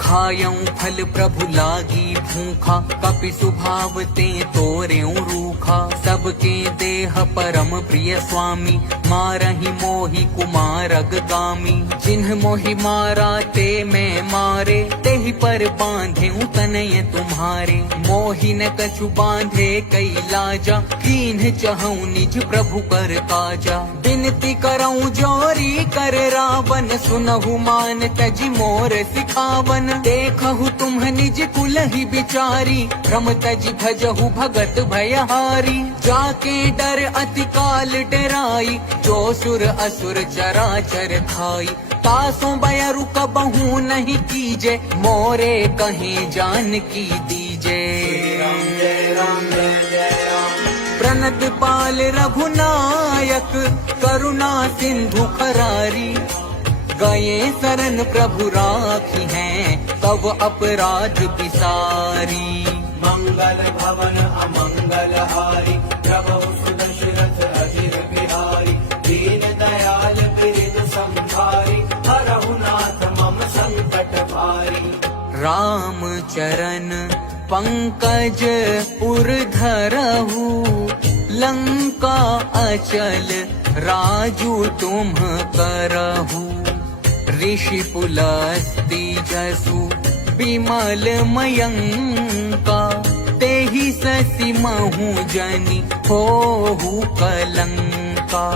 खायऊं फल प्रभु लागी भूखा, कपि सुभाव ते तोरेऊं रूखा। सबके देह परम प्रिय स्वामी, मारहि मोहि कुमारग गामी। जिन्ह मोहि मारा ते मैं मारे, तेहि पर बांधेऊं तनय तुम्हारे। मोहि न कछु बांधे कई लाजा, कीन्ह चहऊं निज प्रभु कर काजा। बिनती करऊं जोरी कर रावण, सुनहु मान तजि मोर सिखावन। देखहु तुम निज कुल ही बिचारी, भ्रम तजि भजहु भगत भयहारी। जाके डर अति काल डराई, जो सुर असुर चराचर खाई। तासों बयरु कबहू नहीं कीजे, मोरे कहीं जान की दीजे। जय राम जय जय राम। प्रणत पाल रघुनायक, करुणा सिंधु खरारी। गए शरण प्रभु राखी हैं, तब अपराध बिसारी। मंगल भवन अमंगल हारी, प्रभु सुदशरथ अजिर बिहारी। दीन दयाल बिरधु संभारी, हरहु नाथ मम संकट भारी। राम चरण पंकज उर धरहु, लंका अचल राजू तुम करहु। ऋषि पुलस्ती जसु विमल मयंका, तेहि ससि महु जनि होहु कलंका।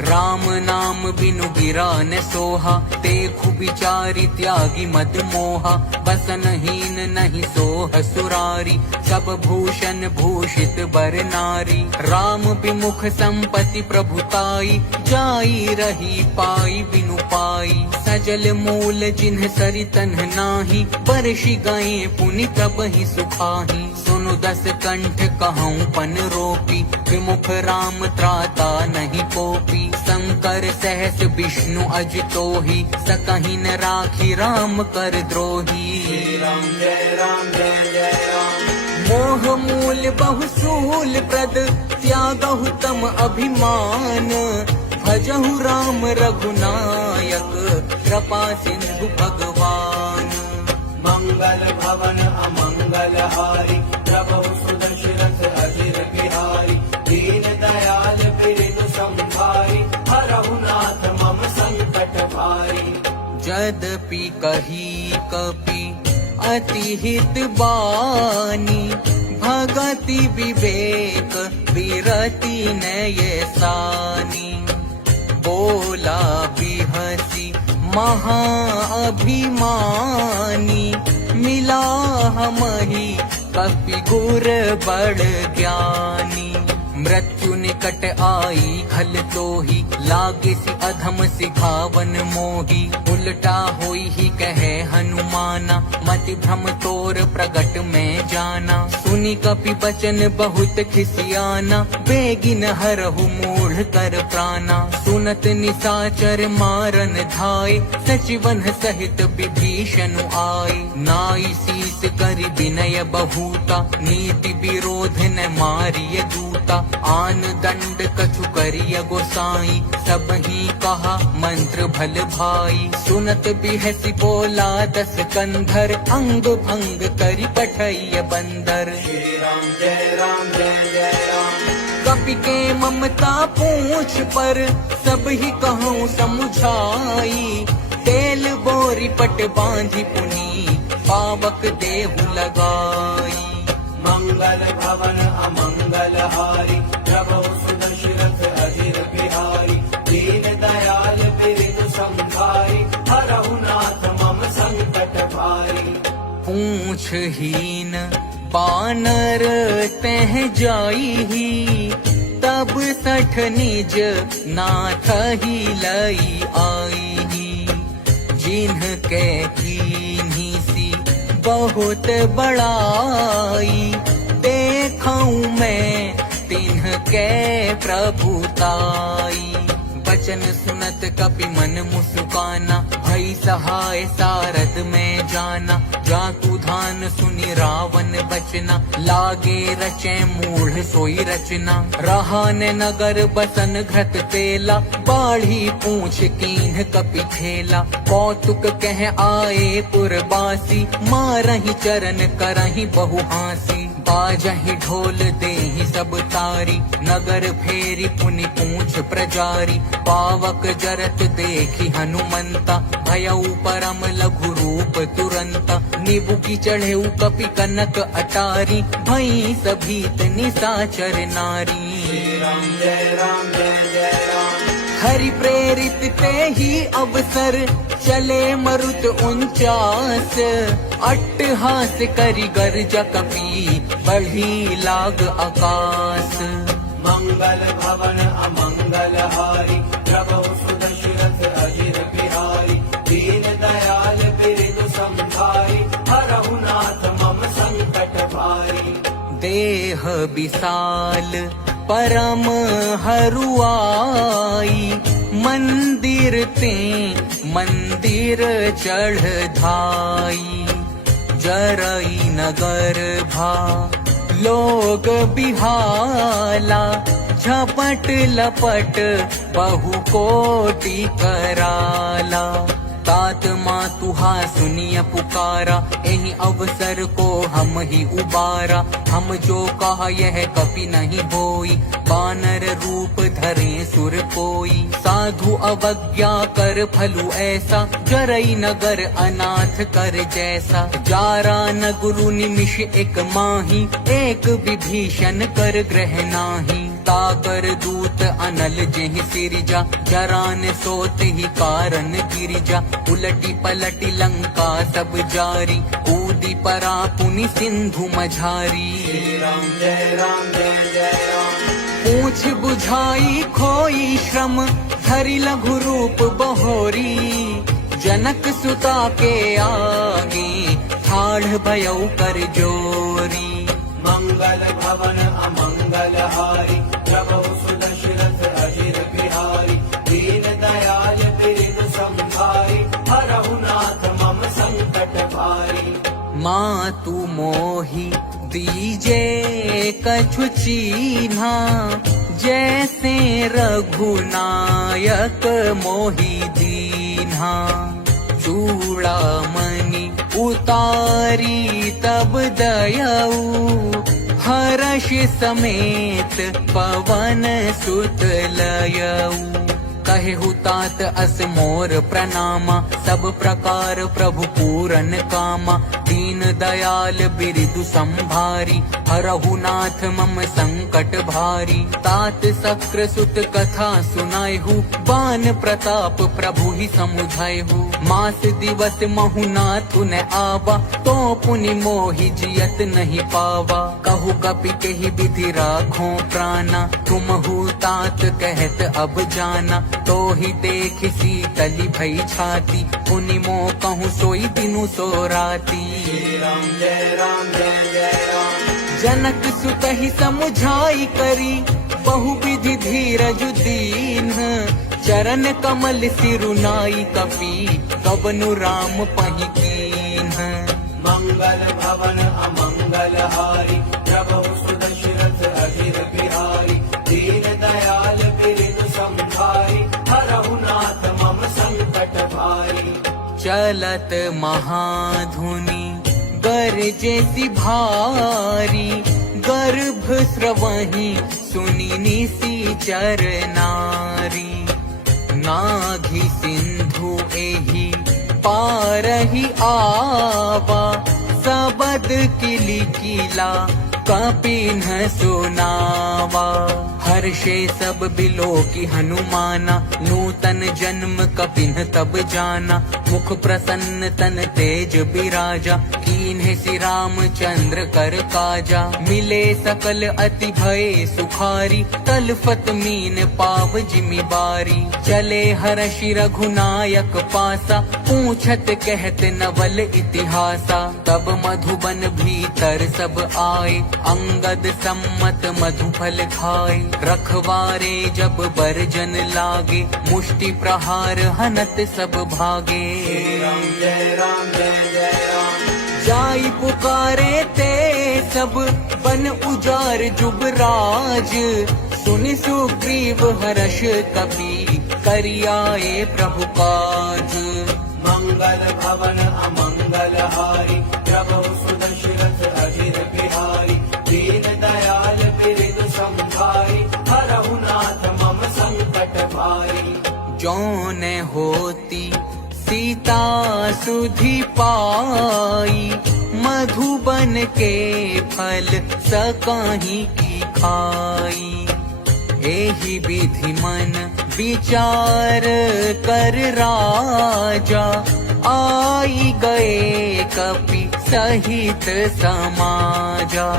राम नाम बिनु गिरा न सोहा, देखु बिचारी त्यागी मद मोहा। बसनहीन नहीं सोह सुरारी, सब भूषण भूषित बर नारी। राम विमुख संपत्ति प्रभुताई, जाई रही पाई बिनु पाई। सजल मूल जिन्ह सरितन नाही, बरषि गए पुनि तब ही सुखाही। सुनु दस कंठ कहूँ पन रोपी, विमुख राम त्राता नहीं कोपी। शंकर सहस विष्णु अजितोहि, सकहि न राखी राम कर द्रोही। श्री राम जय जय राम। मोह मूल बहुसूल प्रद, त्यागहु तम अभिमान। भजहु राम रघुनायक, कृपा सिंधु भगवान। मंगल भवन अमंगल हारी, प्रभु सुदशरथ अजिर बिहारी। दीन दयाल बिरधु संभारी, हरहु नाथ मम संकट भारी। यद्यपि कही कपि अति हित बानी, भगति विवेक विरति नय सानी। बोला बिहसी महा अभिमानी, मिला हमहि कपि गुर बड़ ज्ञानी। मृत्यु निकट आई खल तोहि, लागे सि अधम सिखावन मोहि। उल्टा होई ही कहे हनुमाना, मति भ्रम तोर प्रगट में जाना। सुनी कपि बचन बहुत खिसियाना, बेगिन हरहु मूढ़ कर प्राणा। सुनत निशाचर मारन धाय, सचिवन सहित विभीषण आए। नाई शीस करि विनय बहुता, नीति विरोध न मारिय दूता। आन दंड कछु करिय गोसाई, सब ही कहा मंत्र भल भाई। सुनत बिहसी बोला दस कंधर, अंग भंग करि पठैय बंदर। श्री राम जय राम जय जय राम। कपि के ममता पूछ पर, सब ही कहूँ समुझाई। तेल बोरी पट बांधी पुनी, पावक देहु लगाई। मंगल भवन अमंगल हारी, प्रभु सुदशरथ अजिर बिहारी। दीन दयाल बिरधु संभारी, हरहु नाथ मम संकट भारी। पूछ हीन बानर तह जाई ही, तब सठ निज नाथ ही लई आई ही। जिन्ह के कीन्ही सी बहुत बड़ाई, देखूं मैं तिन्ह के प्रभुताई। बचन सुनत कपि मन मुस्काना, भई सहाय सारद में जाना। जाकू धान सुनि रावण बचना, लागे रचे मूढ़ सोई रचना। रहा ने नगर बसन घृत तेला, बाढ़ी पूछ कीन्ह कपि खेला। कौतुक कह आए पुरबासी, मारहि चरण करहि बहु हासी। बाजहि ढोल देहि सब तारी, नगर फेरी पुनि पूछ प्रजारी। पावक जरत देखी हनुमंता, भयउ परम लघु रूप तुरंता। निबुकी चढ़ेउ कपि कनक अटारी, भई सभीत निशाचर नारी। श्री राम जय राम जय जय राम। हरि प्रेरित ते ही अवसर, चले मरुत 49। अट्टहास करि गर्ज कपि, बढ़ी लाग आकाश। मंगल भवन अमंगल हारी, प्रभु सुदशरथ अजिर बिहारी। दीन दयाल बिरधु संभारी, हरहु नाथ मम संकट भारी। देह विशाल परम हरुआई, मंदिर ते मंदिर चढ़ धाई। जरई नगर भा लोग बिहाला, झपट लपट बहु कोटि कराला। तात मातुहा सुनिय पुकारा, एहि अवसर को हम ही उबारा। हम जो कहा यह कपि नहीं होई, बानर रूप धरे सुर कोई। साधु अवज्ञा कर फलु ऐसा, जरई नगर अनाथ कर जैसा। जारा न गुरु निमिष एक माही, एक विभीषण कर ग्रह नाही। ताकर दूत अनल जेहि सिरजा, जरान सोत ही कारण गिरिजा। उलटी पलटी लंका सब जारी, कूदी परा पुनि सिंधु मझारी। श्री राम जय राम जय जय राम। पूछ बुझाई खोई श्रम, धरि लघु रूप बहोरी। जनक सुता के आगे, ठाढ़ भयउ कर जोरी। मंगल भवन अमंगल हारी, प्रभु सुदशरथ अजिर बिहारी। दीन दयाल बिरधु संभारी, हरहु नाथ मम संकट भारी। मातु मोहि दीजे कछु चीन्हा, जैसे रघुनायक मोहि दीन्हा। चूड़ामणि उतारी तब दयऊ, हर्ष समेत पवन सुत लयऊ। कहेहु तात अस मोर प्रणामा, सब प्रकार प्रभु पूरन कामा। दीन दयाल बिरधु संभारी, हरहु नाथ मम संकट भारी। तात सक्र सुत कथा सुनायहु, बान प्रताप प्रभु ही समुझायहु। मास दिवस महु नाथु न आवा, तो पुनि मोहि जियत नहीं पावा। कहु कपि केहि विधि राखो प्राणा, तुमहु तात कहत अब जाना। तो ही देख शीतली भई छाती, पुनि मोह कहूँ सोई दिनु सो राती। श्री राम जय जय राम। जनक सुत ही समुझाई करी बहुविधि धीरज दीन चरण कमल सिरुनाई कपि कबनु राम पहि कीन मंगल भवन अमंगल हारी प्रभु सुदशरथ अहिर बिहारी दीन दयाल बिरनु संभारी हरहु नाथ मम संकट भारी। चलत महाधुनि गरजे सी भारी गर्भ स्रवहि सुनि निशिचर नारी नाघि सिंधु एहि पारहि आवा सबद किलिकिला कपिन सुनावा हर्षे सब बिलो की हनुमाना नूतन जन्म कपिन तब जाना मुख प्रसन्न तन तेज बिराजा कीन्हे श्री रामचंद्र कर काजा मिले सकल अति भय सुखारी तलफत मीन पाव जिमि बारी चले हर्षि रघुनायक पासा पूछत कहत नवल इतिहासा तब मधुबन भीतर सब आए अंगद सम्मत मधुफल खाए रखवारे जब बरजन लागे मुष्टि प्रहार हनत सब भागे जय राम जय जय राम जाई पुकारे ते सब बन उजार जुबराज सुनि सुग्रीव हर्ष कपि करियाए प्रभु काज मंगल भवन अमंगल हारी प्रभु सुदशरथ अहिर बिहारी दीन दयाल बिरनु संभारी हरहु नाथ मम संकट भारी। जौन होती सीता सुधि पाई मधुबन के फल सकाही की खाई एहि विधि मन विचार कर राजा आई गए कपि सहित समाजा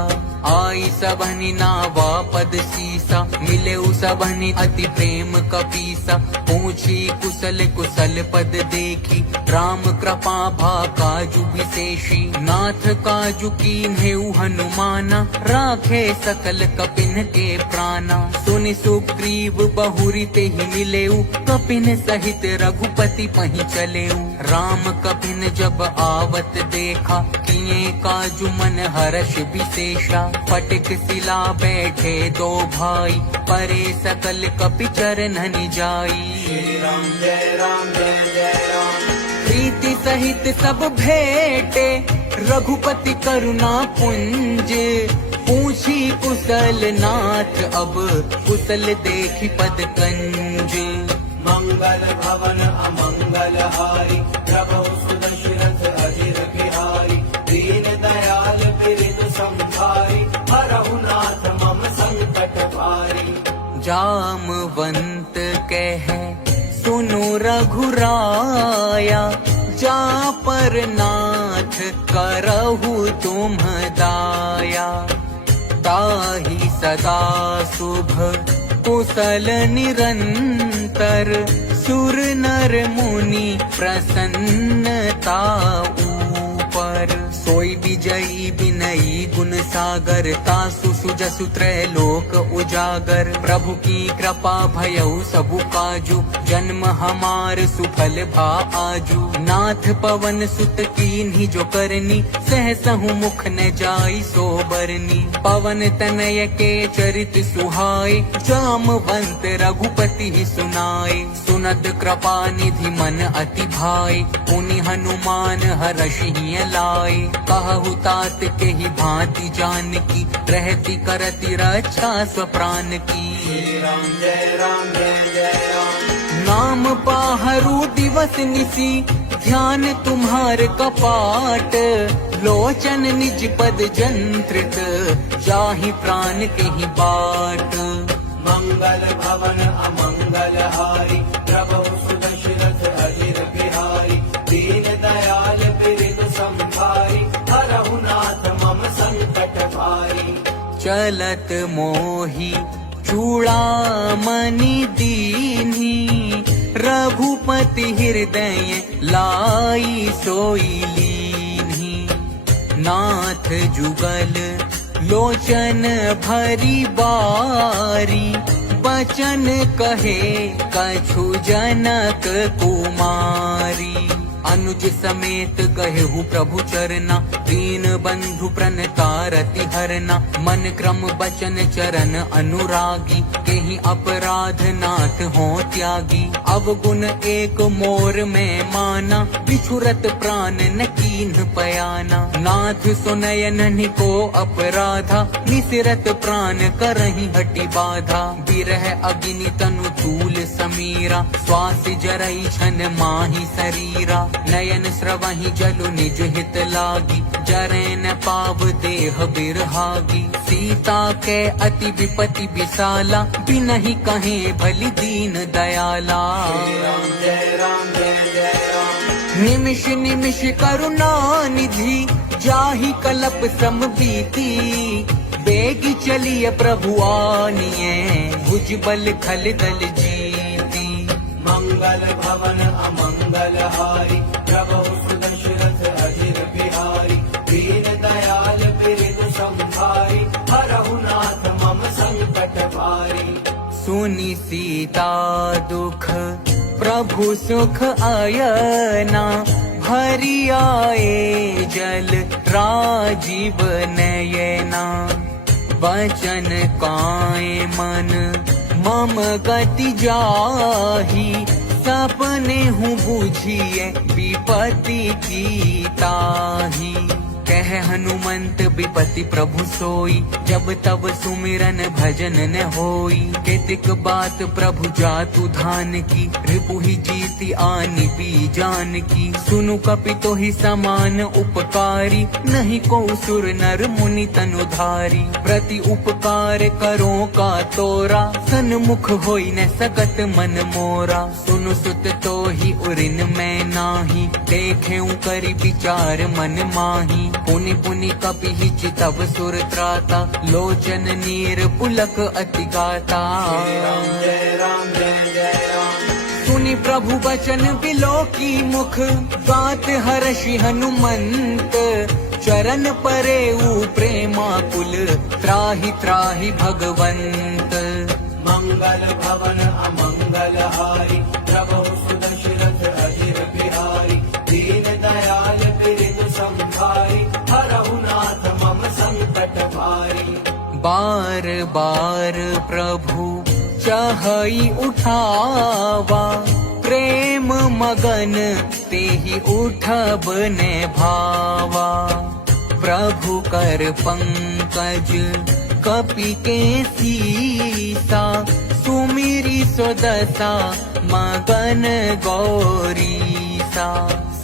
आई सबनि नावा पद सीसा मिले सबनि अति प्रेम कपीसा पूछी कुशल कुशल पद देखी राम कृपा भा काजु विशेषी नाथ काजु कीन्हेउ हनुमाना राखे सकल कपिन के प्राणा सुनि सुग्रीव बहुरी ते ही मिलेउ कपिन सहित रघुपति पहि चलेउ राम कपिन जब आवत देखा किए काजु मन हर्ष विशेषा फटिक सिला बैठे दो भाई परे सकल कपि चरणन जाई श्री राम जय जय राम प्रीति सहित सब भेटे रघुपति करुणा पुंज पूछी कुशल नाथ अब कुशल देखी पद कंज मंगल भवन अमंगल हारी प्रभु सुदशरथ अहिर बिहारी दीन दयाल बिरनु संभारी हरहु नाथ मम संकट भारी। जामवंत कह सुनो रघुराया जा पर नाथ करहु तुम दाया ताहि सदा शुभ कुशल निरंतर सुर नर मुनि प्रसन्नता ऊपर सोई विजयी विनयी गुण सागर तासु सुजसु त्रैलोक उजागर प्रभु की कृपा भयउ सबु काजू जन्म हमार सुफल भा आजू नाथ पवन सुत कीन्ही जो करनी सहसहु मुख न जाई सो बरनी पवन तनय के चरित सुहाय जामवंत रघुपति ही सुनाए सुनत कृपा निधि मन अति भाई पुनि हनुमान हर्षि लाए कहु तात के ही भांति जान की रहती करती रक्षा स्वप्राण की श्री राम जय जय राम नाम पाहरु दिवस निसी ध्यान तुम्हार कपाट लोचन निज पद जंत्रित जाहि प्राण के ही बाट मंगल भवन अमंगल हारी प्रभु सुदशरथ अहिर बिहारी दीन दयाल बिरनु संभारी हरहु नाथ मम संकट भारी। चलत मोहि चूड़ामणि दीन्ही रघुपति हृदय लाई सोई लीन्ही नाथ जुगल लोचन भरी बारी बचन कहे कछु जनक कुमारी। अनुज समेत गहेहु प्रभु चरना दीन बंधु प्रणतारति हरना। मन क्रम बचन चरण अनुरागी केहि अपराध नाथ हो त्यागी। अवगुण एक मोर में माना बिछुरत प्राण न कीन्ह पयाना। नाथ सुनयन को अपराधा निसिरत प्राण करहि हटि बाधा। बिरह अग्नि तनु तूल समीरा श्वास जरई छन माही शरीरा। नयन स्रवहि जलु निज हित लागी जरै न पाव देह बिरहागी। सीता के अति विपति विशाला बिनहि कहे भली दीन दयाला। जय राम जय जय राम। निमिष निमिष करुणा निधि जाहि कलप सम बीती। बेगी चलिए प्रभु आनिए भुजबल खल दल जीती। मंगल भवन अमंगल हारी प्रभु सुदशरथ अजिर बिहारी। दीन दयाल बिरद संभारी हरहु नाथ मम संकट भारी। सुनि सीता दुख प्रभु सुख आयना। भरी आए जल राजीव नयना। वचन काए मन मम गति जाही। सपने हूँ बूझिए विपत्ति की ताही। कह हनुमंत विपत्ति प्रभु सोई जब तब सुमिरन भजन न होई। केतिक बात प्रभु जातु धान की रिपुहि जीति आनि भी जान की। सुनु कपि तो ही समान उपकारी नहीं को सुर नर मुनि तनुधारी। प्रति उपकार करो का तोरा सन्मुख होई न सकत मन मोरा। सुनु सुत तो ही उरिन मैं नाही देखे करी विचार मन माही। पुनि पुनि कपि ही चितव सुर त्राता लोचन नीर पुलक अति गाता। जय राम जय जय राम। सुनि प्रभु वचन बिलोकी मुख गात हर्षि हनुमंत। चरण परे प्रेमा कुल त्राहि त्राहि भगवंत। मंगल भवन अमंगल हारी प्रभु सुदशरथ अजिर बिहारी। दीन दयाल बिरद संभारी हरहु नाथ मम संकट भारी। बार बार प्रभु चहई उठावा प्रेम मगन तेहि उठब ने भावा। प्रभु कर पंकज कपि के सीसा सुमिरी सोदसा मगन गौरीसा।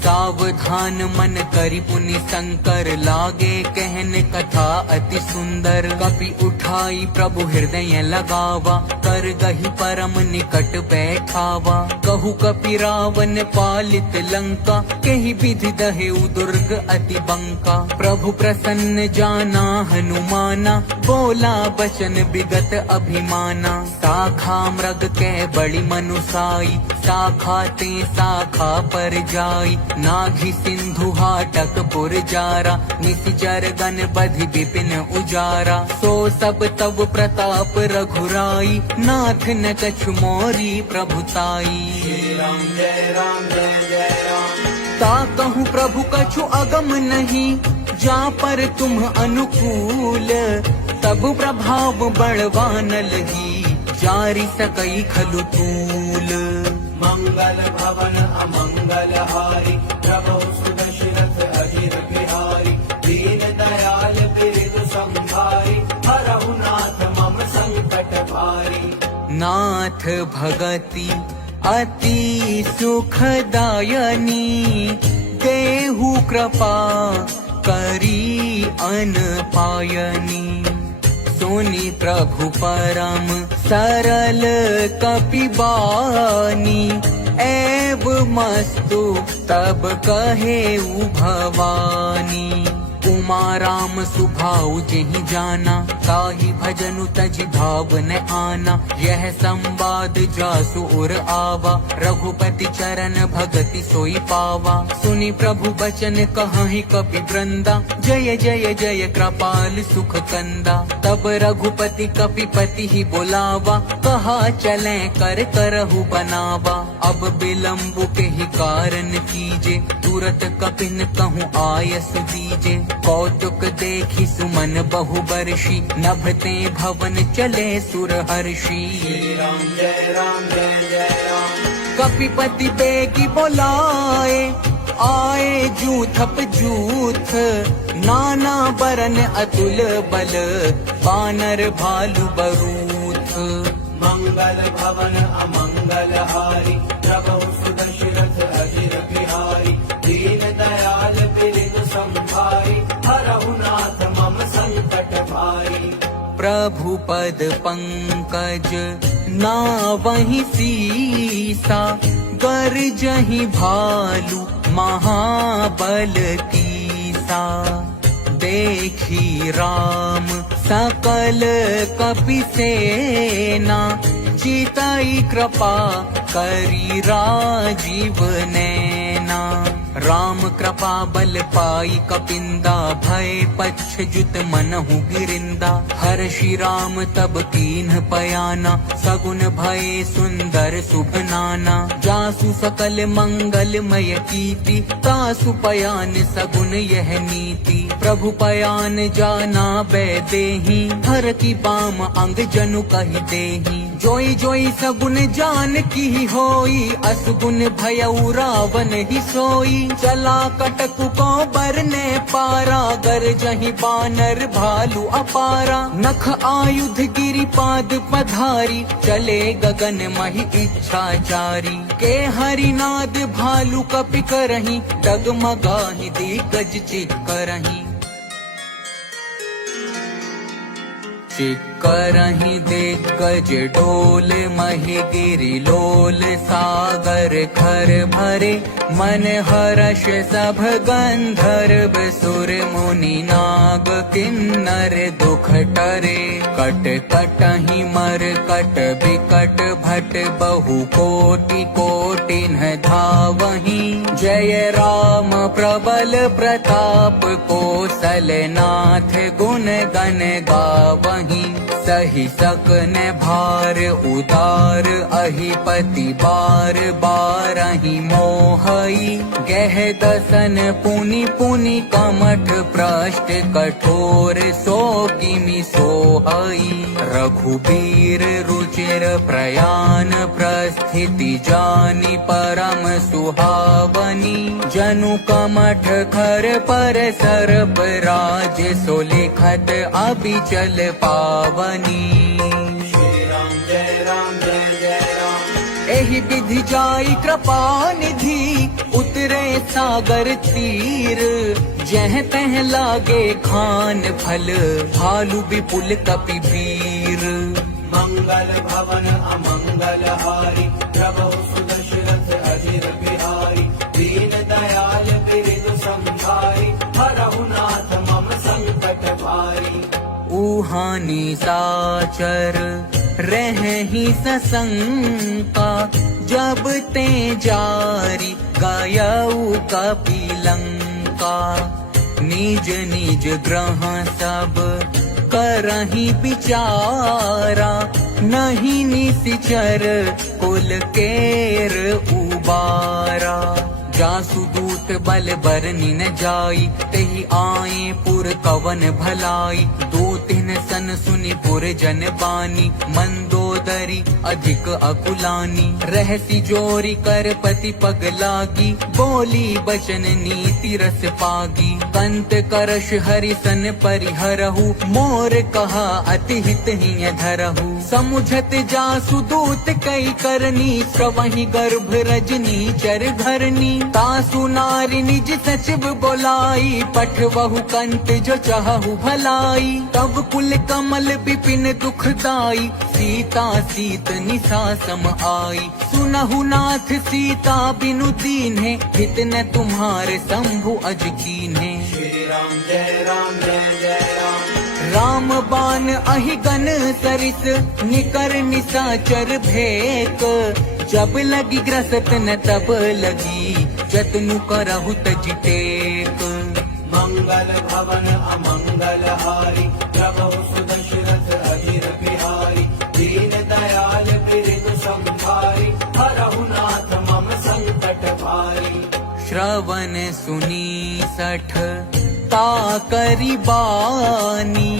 सावधान मन करि पुनि शंकर लागे कहन कथा अति सुंदर। कपि उठाई प्रभु हृदय लगावा कर गही परम निकट बैठावा। कहु कपि रावण पालित लंका केहि विधि दहेउ दुर्ग अति बंका। प्रभु प्रसन्न जाना हनुमाना बोला बचन विगत अभिमाना। शाखा मृग के बड़ी मनुसाई शाखा ते शाखा पर जाई। नाघि सिंधु हाटक पुर जारा निशिचर गण बधि विपिन उजारा। सो सब तब प्रताप रघुराई नाथ न कछु मोरी प्रभुताई। जय राम जय जय राम। ता कहूँ प्रभु कछु अगम नहीं जा पर तुम अनुकूल। तब प्रभाव बड़वान लगी जारी सकई खलु तूल। मंगल भवन अमंगल हारी प्रभु सुदशरथ अजिर बिहारी। दीन दयाल बिरद संभारी हरहु नाथ मम संकट भारी। नाथ भगति अति सुखदायनी देहु कृपा करी अन पायनी। सुनि प्रभु परम सरल कपिबानी एव मस्तु तब कहे भवानी। उमा राम सुभाऊ जेहि जाना, ताहि भजनु तजि भाव न आना। यह संवाद जासु उर आवा, रघुपति चरण भगति सोई पावा। सुनि प्रभु बचन कहाहि कपि वृंदा, जय जय जय कृपाल सुख कंदा। तब रघुपति कपिपति ही बोलावा, कहा चले कर करहु बनावा। अब विलम्ब के ही कारण कीजे, तुरत कपिन कहूँ आयस दीजे। कौतुक देखी सुमन बहु बरषि, नभते भवन चले सुर हर्षि। राम जय जय राम। कपिपति बेगी बोलाए, आए जूथप जूथ। नाना बरन अतुल बल, बानर भालु बरूथ। मंगल भवन अमंगल हारी, प्रभु सुदशरथ अजिर बिहारी। दीन दयाल बिरद संभारी, हरहु नाथ मम संकट भारी। प्रभु पद पंकज नावहि सीसा, गरजहि भालु महाबल कीसा। देखी राम सकल कपि सेना, चितई कृपा करी राजीव नैना। राम कृपा बल पाई कपिंदा, भय पच्छजुत मनहु गिरिंदा। हर्षि राम तब कीन्ह पयाना, सगुन भय सुंदर शुभ नाना। जासु सकल मंगलमय कीर्ति, तासु पयान सगुन यह नीति। प्रभु पयान जाना बैदेही, हर की बाम अंग जनु कहि देही। जोई जोई सगुन जान की होई, असगुन भयउ रावण ही सोई। चला कटकु को बरने पारा, गरजहि बानर भालु अपारा। नख आयुध गिरि पाद पधारी, चले गगन महि इच्छाचारी। के हरिनाद भालु कपि करहि, डगमगाहि दिग्गज चिक्करहि। चिक्करहि दिग्गज डोल, महि गिरि लोल। सागर खर भरे, मन हर्ष सभ गंधर्व। सुर मुनि नाग किन्नर दुख टरे। कट कटहि मर कट बिकट भट, बहु कोटि कोटिन धावहि। जय राम प्रबल प्रताप, कौशलनाथ गुण गण गावहि। सही सकन भार उदार, अहिपति बार बारहि मोहई। गह दसन पुनि पुनि कमठ, पृष्ठ कठोर सो किमि सोहई। रघुबीर रुचिर प्रयाण, प्रस्थिति जानि परम सुहावनी। जनु कमठ खर पर सर्प राज, सो लिखत अबिचल पावनी। श्री राम जय जय राम। एहि विधि जाई कृपा निधि, उतरे सागर तीर। जह तह लागे खान फल, भालु विपुल कपि वीर। मंगल भवन अमंगल हारी, प्रभु सुदशरथ अजिर बिहारी। दीन दयाल बिरद संभारी, हरहु नाथ मम संकट भारी। ऊहानी साचर रहहि सशंका, जब ते जारी गयऊ कपिलंका। निज निज ग्रह सब करहि विचारा, नहीं निसिचर कुल केर उबारा। जासु दूत बल बरनि न जाई, तेहि आए पुर कवन भलाई। दूतिन सन सुनि पुर जन बानी, मंदोदरी अधिक अकुलानी। रहसी जोरी कर पति पग लागी, बोली बचन नीति रस पागी। कंत करश हरि सन परिहरहु, मोर कहा अति हित ही धरहु। समुझत जासु दूत कई करनी, श्रवहि गर्भ रजनी चर घरनी। तासु नारी निज सचिव बोलाई, पठवहु कंत जो चाहु भलाई। तब कुल कमल विपिन दुखदाई, सीता सीत निशा सम आई। सुन सुनहु नाथ सीता बिनु दीन्हे, हित न तुम्हारे शंभु अज कीन्हे। श्री राम जय राम जय जय राम। राम बाण अहि गन सरिस, निकर निशाचर भेक। जब लगी ग्रसत न तब लगी, जतनु करहु तज टेक। मंगल भवन अमंगल हारी, प्रभु सुदशरथ अजिर बिहारी। दीन दयाल बिरधु संभारी, हरहु नाथ मम संकट भारी। श्रवण सुनी सठ ताकरि बानी,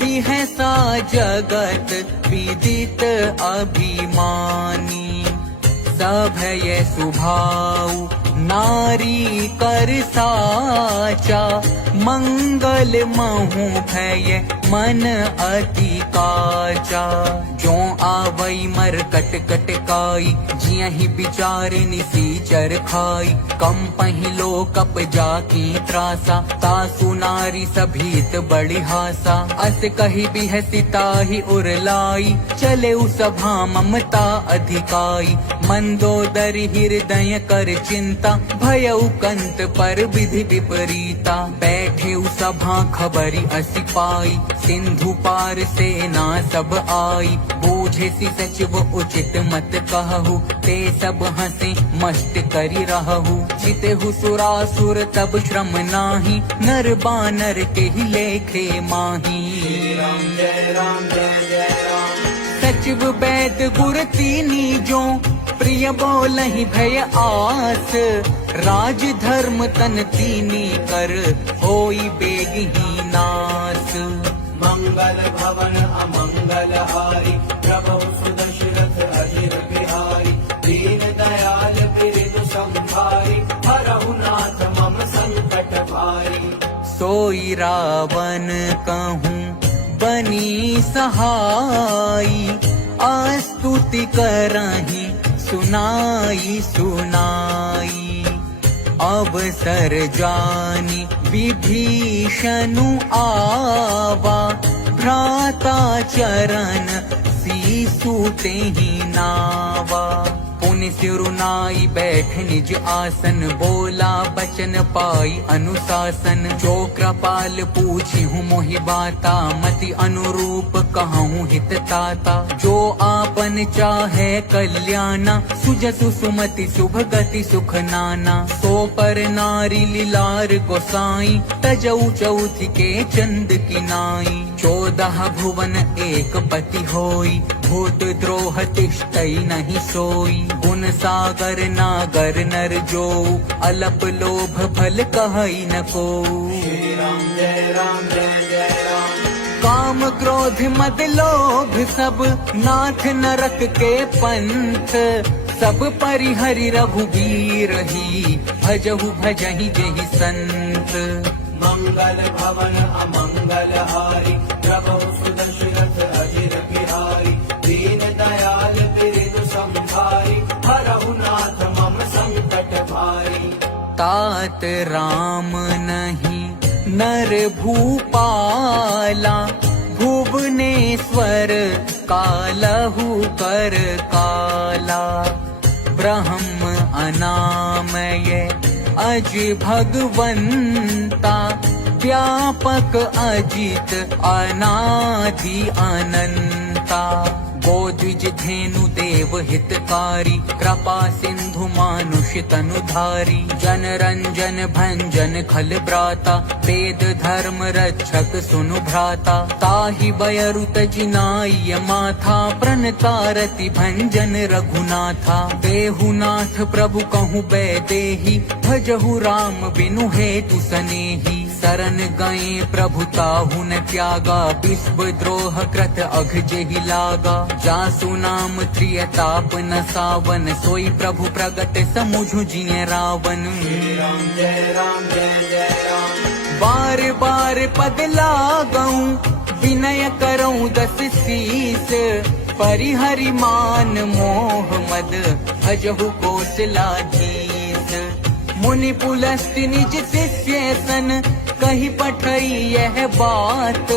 बिहसा जगत विदित अभिमानी। सभय सुभाऊ नारी कर साचा, मंगल महु भय मन अति काचा। जो आवई मर कट कट काई, जियहि विचार निसीचर खाई। कम पहिलो कप जाकी त्रासा, तासु नारी सभीत बड़ी हासा। अस कही बिहसिताहि उरलाई, चले सभा ममता अधिकाई। मंदोदरी हृदय कर चिंता, भयउ कंत पर विधि विपरीता। बैठे सभा खबरी असी पाई, सिंधु पार सेना सब आई। बूझे सी सचिव उचित मत कहु, ते सब हंसे मस्त करी रहु। चितहु सुरासुर तब श्रम नाही, नर बानर के ही लेखे माही। राम जय राम जय जय राम। सचिव वैद गुर तीनी जो, प्रिय बोलहि भय आस। राज धर्म तन तीनी कर, होई बेग ही नास। मंगल भवन अमंगल हारी, प्रभु सुदशरथ अजिर बिहारी। दीन दयाल बिरधु संभारी, हरहु नाथ मम संकट भारी। सोई रावण कहूँ बनी सहाई, आस्तुति करहि सुनाई सुनाई। अवसर जानी विभीषणु आवा, भ्राता चरण सीसु तेहि नावा। पुनि सिरुनाई बैठ निज आसन, बोला बचन पाई अनुशासन। जो कृपाल पूछी हूँ मोहि बाता, मति अनुरूप कहूँ हित ताता। जो आपन चाहे कल्याणा, सुजसु सुमति शुभ गति सुख नाना। सो पर नारी लीलार गोसाई, तजऊ चौथि के चंद की नाई। 14 भुवन एक पति होई, भूत द्रोह तिष्ठई नहीं सोई। गुण सागर नागर नर जो, अलप लोभ फल कहई न को। श्री राम जय राम जय जय राम। काम क्रोध मद लोभ सब, नाथ नरक के पंथ। सब परिहरि रघुबीर ही, भजहु भजहि जेहि संत। मंगल भवन अमंगल हारी, प्रभु सुदशरथ अजिर बिहारी। दीन दयाल बिरधु संभारी, हरहु नाथ मम संकट भारी। तात राम नहीं नर भूपाला, भुवनेश्वर कालहु कर काला। ब्रह्म अनामय अज भगवंता, व्यापक अजित अनादि अनंता। गोद्विज धेनु देव हितकारी, कृपा सिंधु मानुष तनुधारी। जन रंजन भंजन खल ब्राता, वेद धर्म रक्षक सुनु भ्राता। ताहि बयरु तजिनाय माथा, प्रणतारति भंजन रघुनाथा। देहु नाथ प्रभु कहूँ बैदेही, भजहु राम बिनु हेतु सनेही। शरण गए प्रभु ताहु न त्यागा, विश्व द्रोह कृत अघ जेहि लागा। जासु नाम त्रियताप न सावन, सोई प्रभु प्रगट समुझु जिय रावण। राम जय राम जय जय राम। बार बार पद लागऊं, विनय करऊं 10 शीस। परिहरि मान मोह मद, भजहु कौशलाधीश। मुनि पुलस्त्य निज शिष्य सन, कही पठई यह बात।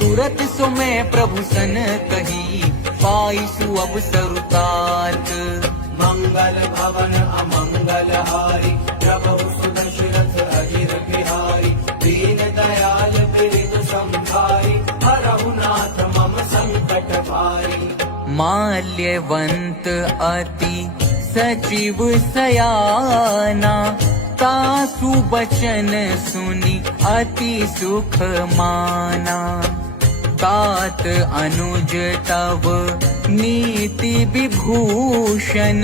तुरत सो मैं प्रभु सन कही, पाई सु अवसर तात। मंगल भवन अमंगल हारी प्रभु सुदशरथ अजिर बिहारी दीन दयाल बिरद संभारी हरहु नाथ मम संकट भारी। माल्यवंत अति सचिव सयाना तासु बचन सुनि अति सुख माना। तात अनुज तव नीति विभूषण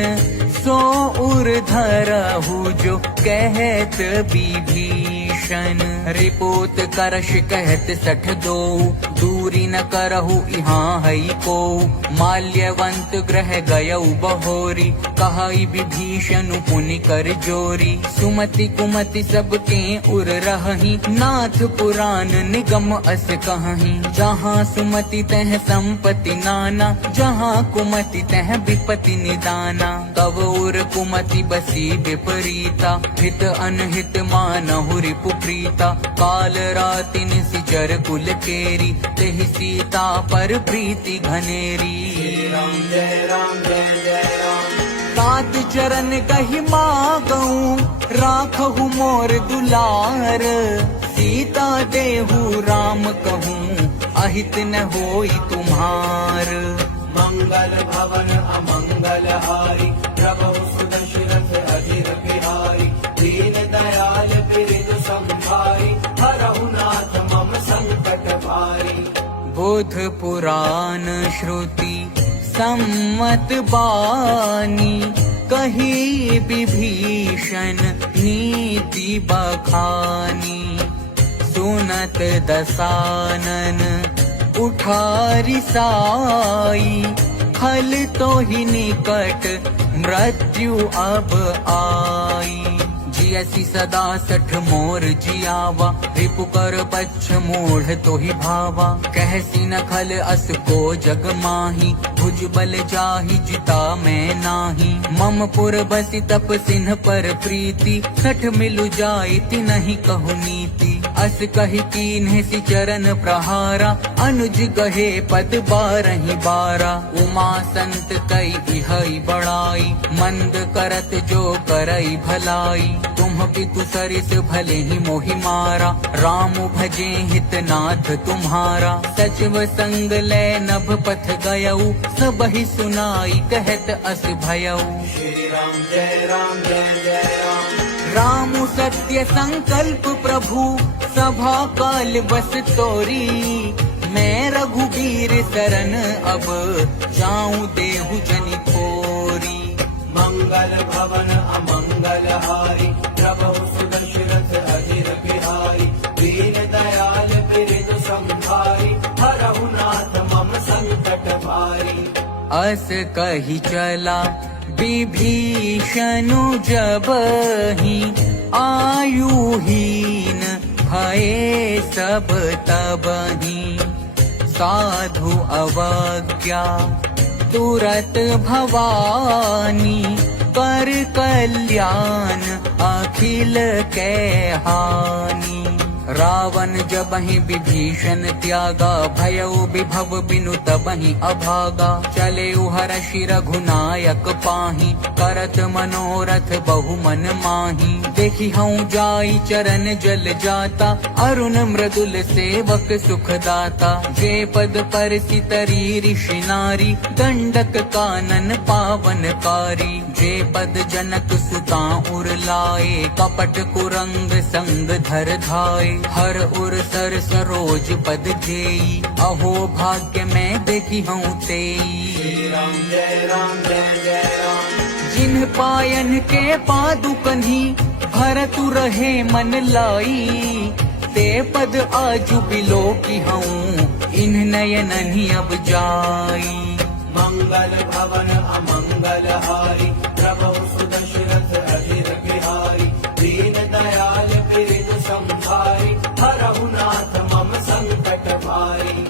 सो उर धरहु जो कहत विभीषण। रिपोत करश कहत सठ दो दूरी न करहु यहाँ हई को। माल्यवंत ग्रह गयउ बहोरी कहई विभीषण पुनि कर जोरी। सुमति कुमति सबके उर रहही नाथ पुराण निगम अस कहही। जहाँ सुमति तह संपत्ति नाना जहाँ कुमति तह विपत्ति निदाना। तब उर कुमति बसी विपरीता हित अनहित मानहु रिपु प्रीता। काल राति निशिचर कुल केरी तेहि सीता पर प्रीति घनेरी। राम जय राम जय जय राम। तात चरण कहि मागऊं राखहु मोर दुलार। सीता देहु राम कहूँ अहित न होई तुम्हार। मंगल भवन अमंगल हारी प्रभु सुदशरथ अजिर बिहारी दीन दयाल बिरद संभारी हरहु नाथ मम संकट भारी। बुध पुराण श्रुति सम्मत बानी कही विभीषण नीति बखानी। सुनत दसानन उठारी साई खल तो ही निकट मृत्यु अब आई। जियसी सदा सठ मोर जियावा रिपु कर पच्छ मूढ़ तो ही भावा। कहसी न खल अस को जग माही भुज बल जाहि जिता मैं नाही। मम पुर बसी तप सिन्ह पर प्रीति सठ मिलु जाइति नहीं कहु नीति। अस कही कीन्हे सि चरण प्रहारा अनुज कहे पद बारहि बारा। उमा संत कई इहई बड़ाई मंद करत जो करई भलाई। तुम पितु सरिस भले ही मोहि मारा राम भजे हित नाथ तुम्हारा। सचिव संग ले नभ पथ गयऊ सब ही सुनाई कहत अस भयऊ। श्री राम जय राम जय जय राम। राम सत्य संकल्प प्रभु सभा काल बस तोरी। मैं रघुबीर शरण अब जाऊं देहु जनि खोरी। मंगल भवन अमंगल हारी प्रभु सुदशरथ अजिर बिहारी दीन दयाल बिरद संभारी हरहु नाथ मम संकट भारी। अस कही चला विभीषण जबहि आयुहीन भये सब तबहि। साधु अवज्ञा तुरत भवानी कर कल्याण अखिल के हानि। रावण जबहि विभीषण त्यागा भयउ विभव बिनु तबहि अभागा। चले हर्षि रघुनायक पाहि करत मनोरथ बहु मन माहि। देखी हूँ जाई चरण जल जाता अरुण मृदुल सेवक सुखदाता। जे पद पर सितरी ऋषि नारी दंडक कानन पावनकारी। जे पद जनक सुता उर लाए कपट कुरंग संग धर धाये। हर उर सर सरोज पद जेई अहो भाग्य में देखी हूँ तेई। श्री राम जय राम जय जय राम। जिन पायन के पादुकन्ही भरतु रहे मन लाई। ते पद आजु बिलो की हूँ इन नयनहि अब जाई। मंगल भवन अमंगल हारी प्रभु सुदशरथ अजिर बिहारी दीन दयाल बिरद संभारी हरहु नाथ मम संकट भारी।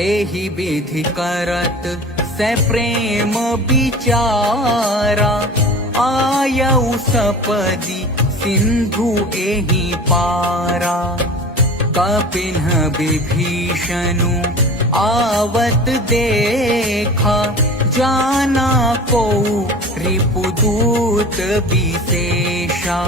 एहि विधि करत से प्रेम विचारा। आयऊ सपदी सिंधु एहि पारा। कपिन विभीषणु आवत देखा जाना को रिपुदूत विशेषा।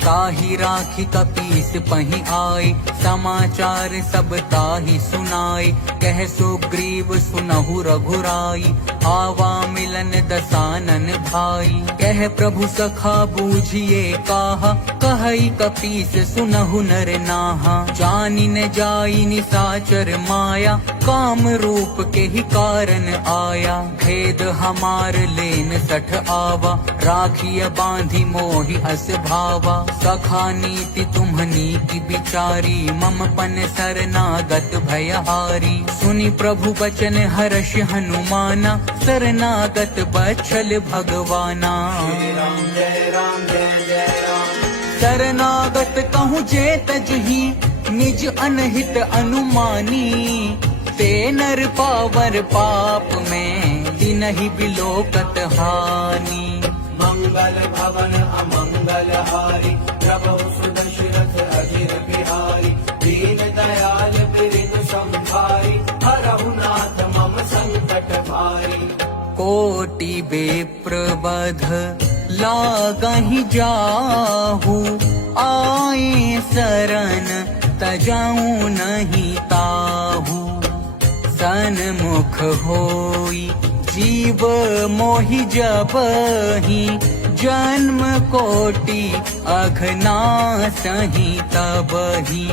ताहि राखी कपीस पहि आए, समाचार सब ताहि सुनाए। कह सुग्रीव सुनहु रघुराई, आवा मिलन दसानन भाई। कह प्रभु सखा बूझिए काहा, कहई कपीस सुनहु नर नाहा। जानि न जाई निसाचर माया, काम रूप के ही कारण आया। भेद हमार लेन सठ आवा, राखिय बांधी मोहि अस भावा। सखा नीति तुम्हनी की बिचारी, मम पन शरणागत भयहारी। सुनि प्रभु बचन हर्ष हनुमाना, शरणागत बच्छल भगवाना। श्री राम जय राम जय जय राम। शरणागत कहूँ जे तजही, निज अनहित अनुमानी। ते नर पावर पाप में, तिनहि बिलोकत हानि। मंगल भवन अमंगल हारी, प्रभु सुदशरथ अजिर बिहारी। दीन दयाल बिरिन संभारी, हरहु नाथ मम संकट भारी। कोटि विप्रबध लागहि जाहु, आए शरण तजाऊं नहीं ताहू। सन्मुख होई जीव मोहि जबहि, जन्म कोटि अघनासहि तबहि।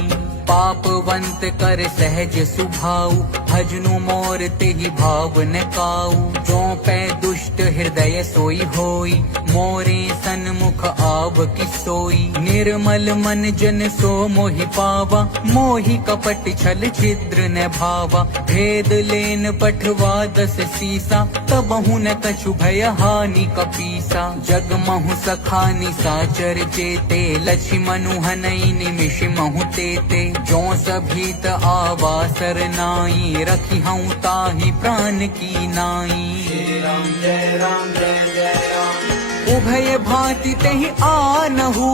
पापवंत कर सहज सुभाऊ, भजनु मोर तेहि भाव न काऊ। जो पै दुष्ट हृदय सोई होई, मोरे सन्मुख आव की सोई। निर्मल मन जन सो मोहि पावा, मोहि कपट छल छिद्र न भावा। भेद लेन पठवा दस सीसा, तबहु न कछु भय हानि कपीसा। जग महु सखा निसाचर जेते, लक्ष्मनु हनई निमिष महु तेते। जो सभीत आवा सरनाई, रखी हूँ ताहि प्राण की नाई। श्री राम जय राम जय जय राम। उभय भांति तेहि आनहु,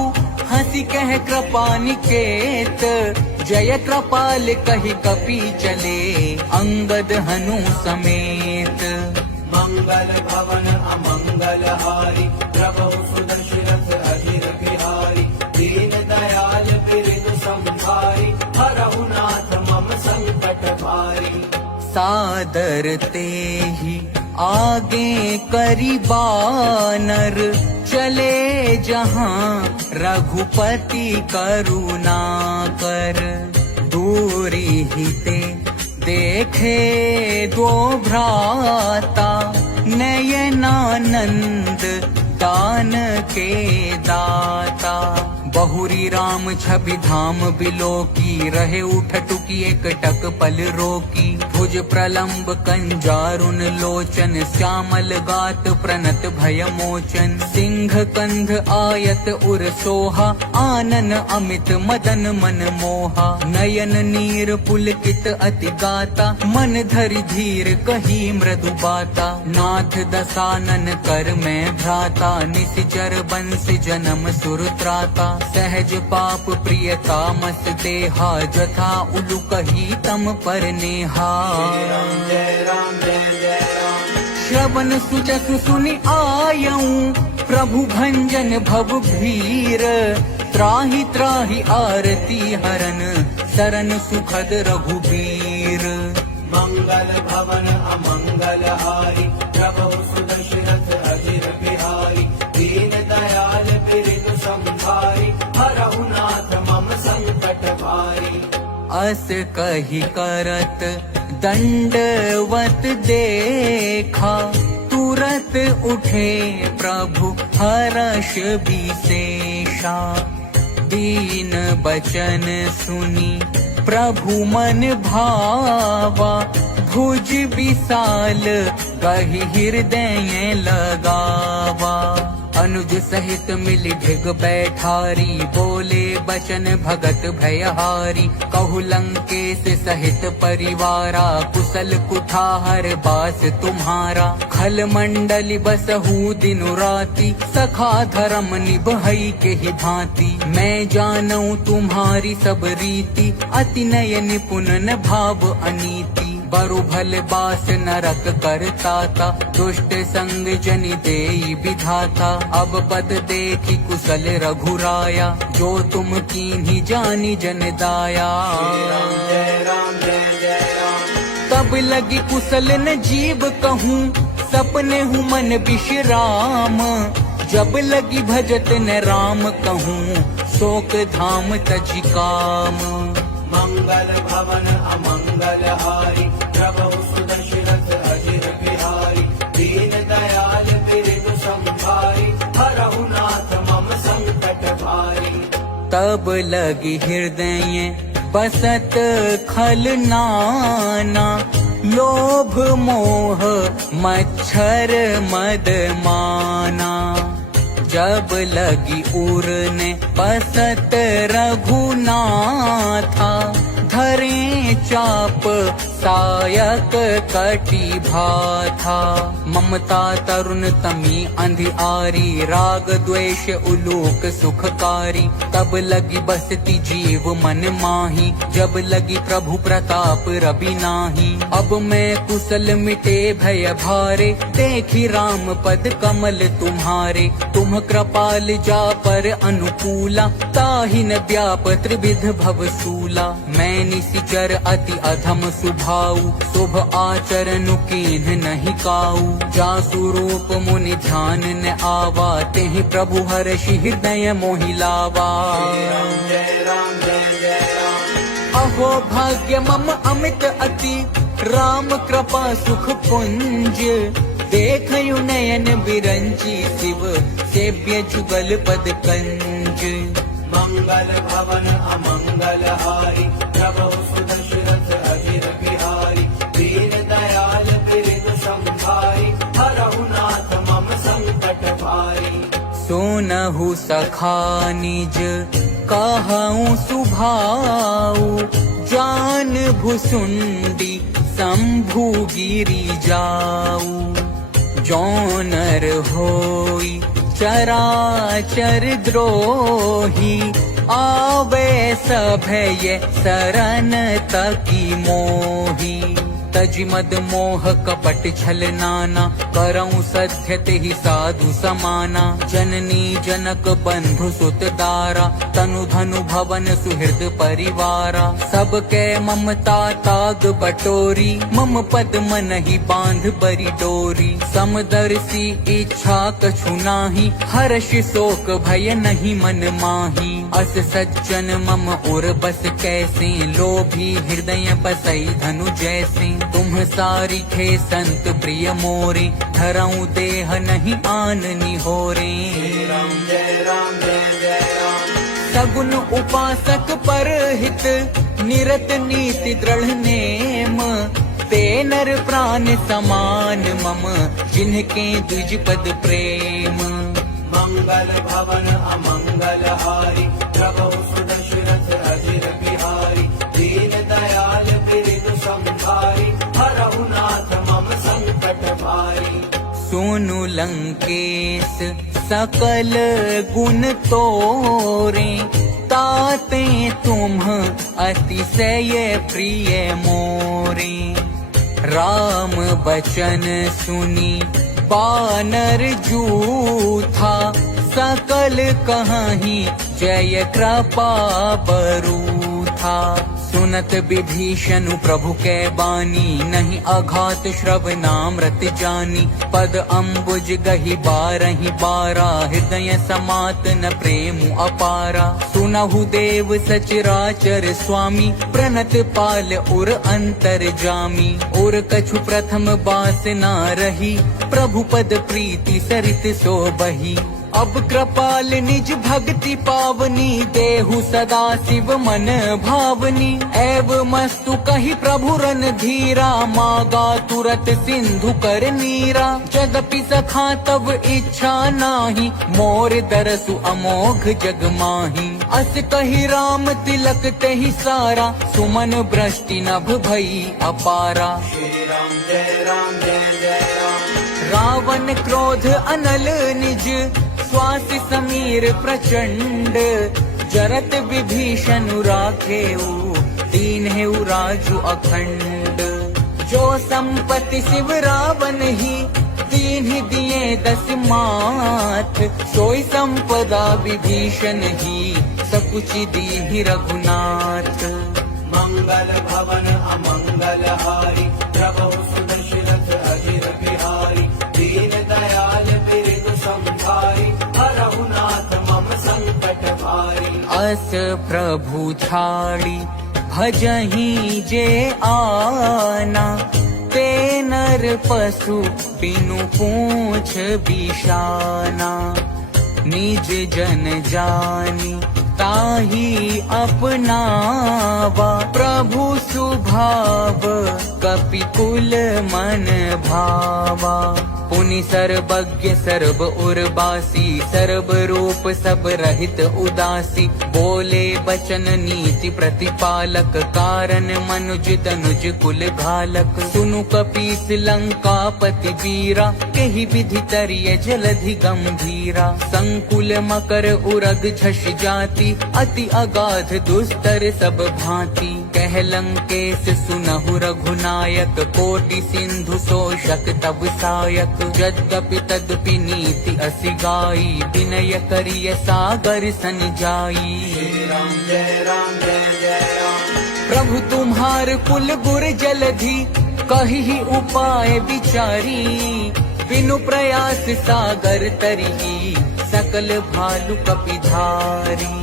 हंसी कह कृपा निकेत। जय कृपाल कहि कपि चले, अंगद हनु समेत। मंगल भवन अमंगल हारी, प्रभु सुदशरथ अजिर बिहारी। दीन दयाल बिरिन संभारी, हरहु नाथ मम संकट भारी। सादर तेहि आगे करि बानर, चले जहाँ रघुपति करुणा कर। दूरी हिते देखे दो भ्राता, नयनानंद दान के दाता। बहुरी राम छवि धाम बिलोकी, रहे उठटुकी एक टक पल रोकी। भुज प्रलंब कंजारुन लोचन, श्यामल गात प्रणत भय मोचन। सिंह कंध आयत उर सोहा, आनन अमित मदन मन मोहा। नयन नीर पुलकित अति गाता, मन धरि धीर कही मृदु बाता। नाथ दसानन कर में भ्राता, निशिचर बंस जन्म सुर त्राता। सहज पाप प्रियता मस देहा, जथा उलु कही तम पर नेहा। श्री राम जय राम जय जय राम। श्रवण सुजसु सुनि आयऊं, प्रभु भंजन भव भीर। त्राहि त्राहि आरती हरन, शरण सुखद रघुबीर। मंगल भवन अमंगल हारी, प्रभु सुदशरथ अजिर बिहारी। दीन दयाल बिरिन संभारी, हरहु नाथ मम संकट भारी। अस कही करत दंडवत देखा, तुरत उठे प्रभु हर्ष विशेषा। दीन बचन सुनी प्रभु मन भावा, भुज विशाल गहि हृदय लगावा। अनुज सहित मिल ढिग बैठारी, बोले बचन भगत भयहारी। कहु लंकेश सहित परिवारा, कुशल कुठार बास तुम्हारा। खल मंडली बसहु दिनु राति, सखा धर्म निभई के ही भांति। मैं जानऊं तुम्हारी सब रीति, अति नय निपुण न भाव अनीति। बरु भल बास नरक करता था, दुष्ट संग जनि देई विधाता। अब पद देखी कुशल रघुराया, जो तुम कीन्ही जानी जन दाया। जय राम जय जय राम। तब लगी कुशल न जीव कहूँ, सपने हूँ मन विश्राम। जब लगी भजत न राम कहूँ, शोक धाम तजि काम। मंगल भवन अमंगल हारी, प्रभु सुदशरथ अजिर बिहारी। दीन दयाल बिरधु संभारी, हरहु नाथ मम संकट भारी। तब लगी हृदय बसत खल नाना, लोभ मोह मच्छर मद माना। जब लगी उरने पसत रघुनाथा, धरे चाप सायक कटी भाथा। ममता तरुण तमी अंधियारी, राग द्वेष उलोक सुखकारी। तब लगी बसती जीव मन माही, जब लगी प्रभु प्रताप रवि नाही। अब मैं कुशल मिटे भय भारे, देखी राम पद कमल तुम्हारे। तुम कृपाल जा पर अनुकूला, ताहि न व्याप त्रिविध भव सूला। मैं निशिचर अति अधम सुभाऊ, शुभ आचरण कीन्ह नहीं काऊ। जासु रूप मुनि ध्यान न आवा, तेहि प्रभु हर्षि हृदय मोहि लावा। जय राम जय जय राम। अहो भाग्य मम अमित अति, राम कृपा सुख पुंज। देखयु नयन बिरंची, शिव सेव्य जुगल पद कंज। मंगल भवन अमंगल हारी, प्रभु सुदशरथ अजिर बिहारी। दीन दयाल बिरधु संभारी, हरहु नाथ मम संकट भारी। सुनहु सखा निज कहऊँ सुभाऊ, जान भुसुंडी शंभु गिरि जाऊ। जौनर होई चराचर द्रोही, आवे सभय शरण तकी मोही। तजि मद मोह कपट छल नाना, करऊँ सत्य तेहि साधु समाना। जननी जनक बंधु सुत दारा, तनु धनु भवन सुहृद परिवारा। सबके ममता ताग बटोरी, मम पद मनहि बांध बरी डोरी। समदर्शी इच्छा कछु नाही, हर्ष शोक भय नहीं मन माही। अस सज्जन मम उर बस कैसे, लोभी हृदय बसई धनु जैसे। तुम सारी थे संत प्रिय मोरे, धरऊँ देह नहीं आननी होरे। जय राम जय जय राम। सगुन उपासक पर हित, निरत नीति दृढ़ नेम। ते नर प्राण समान मम, जिनके द्विज पद प्रेम। मंगल भवन अमंगल हारी, प्रभु सुदशरथ अजिर बिहारी। दीन दयाल बिरधु संभारी, हरहु नाथ मम संकट भारी। सुनु लंकेश सकल गुण तोरे, ताते तुम अतिशय प्रिय मोरे। राम बचन सुनी बानर जूथा, सकल कहीं जय कृपा बरूथा। सुनत विभीषण प्रभु के बानी, नहीं अघात श्रवणामृत जानी। पद अम्बुज गहि बारहि बारा, हृदय समात न प्रेम अपारा। सुनहु देव सचराचर स्वामी, प्रणत पाल उर अंतर जामी। उर कछु प्रथम बास ना रही, प्रभु पद प्रीति सरित सो बही। अब कृपाल निज भक्ति पावनी, देहु सदा शिव मन भावनी। एव मस्तु कही प्रभु रन धीरा, मागा तुरत सिंधु कर नीरा। जदपि सखा तब इच्छा नाही, मोर दरसु अमोघ जग माही। अस कही राम तिलक तेहि सारा, सुमन वृष्टि नभ भई अपारा। श्री राम जय राम जय जय राम। रावण क्रोध अनल निज, श्वास समीर प्रचंड। जरत विभीषण राखेऊ, दीन हेउ राजु अखंड। जो संपत्ति शिव रावण ही तीन ही दिए 10 माथ, सोई संपदा विभीषण ही सकुचि दीहि रघुनाथ। मंगल भवन अमंगल हारी, प्रभु सुदशरथ अजिर बिहारी। दीन दयाल बिरधु संभारी, हरहु नाथ मम संकट भारी। अस प्रभु छाड़ी भजहि जे आना, ते नर पशु बिनु पूछ बिशाना। निज जन जानी ताहि अपनावा, प्रभु सुभाव कपिकुल मन भावा। पुनि सर्वज्ञ सर्व उर्वासी, सर्व रूप सब रहित उदासी। बोले बचन नीति प्रतिपालक, कारण मनुज तनुज कुल घालक। सुनु कपीस लंकापति वीरा, केहि विधि तरिय जलधि गंभीरा। संकुल मकर उरग झष जाति, अति अगाध दुस्तर सब भांति। कह लंकेश सुनहु रघुनायक, कोटि सिंधु शोषक तब सायक। यद्यपि तद्यपि नीति असि गाई, विनय करिय सागर सन जाई। जय राम जय राम जय जय राम। प्रभु तुम्हार कुल गुर जलधि, कहि उपाय विचारी। बिनु प्रयास सागर तरिही, सकल भालु कपिधारी।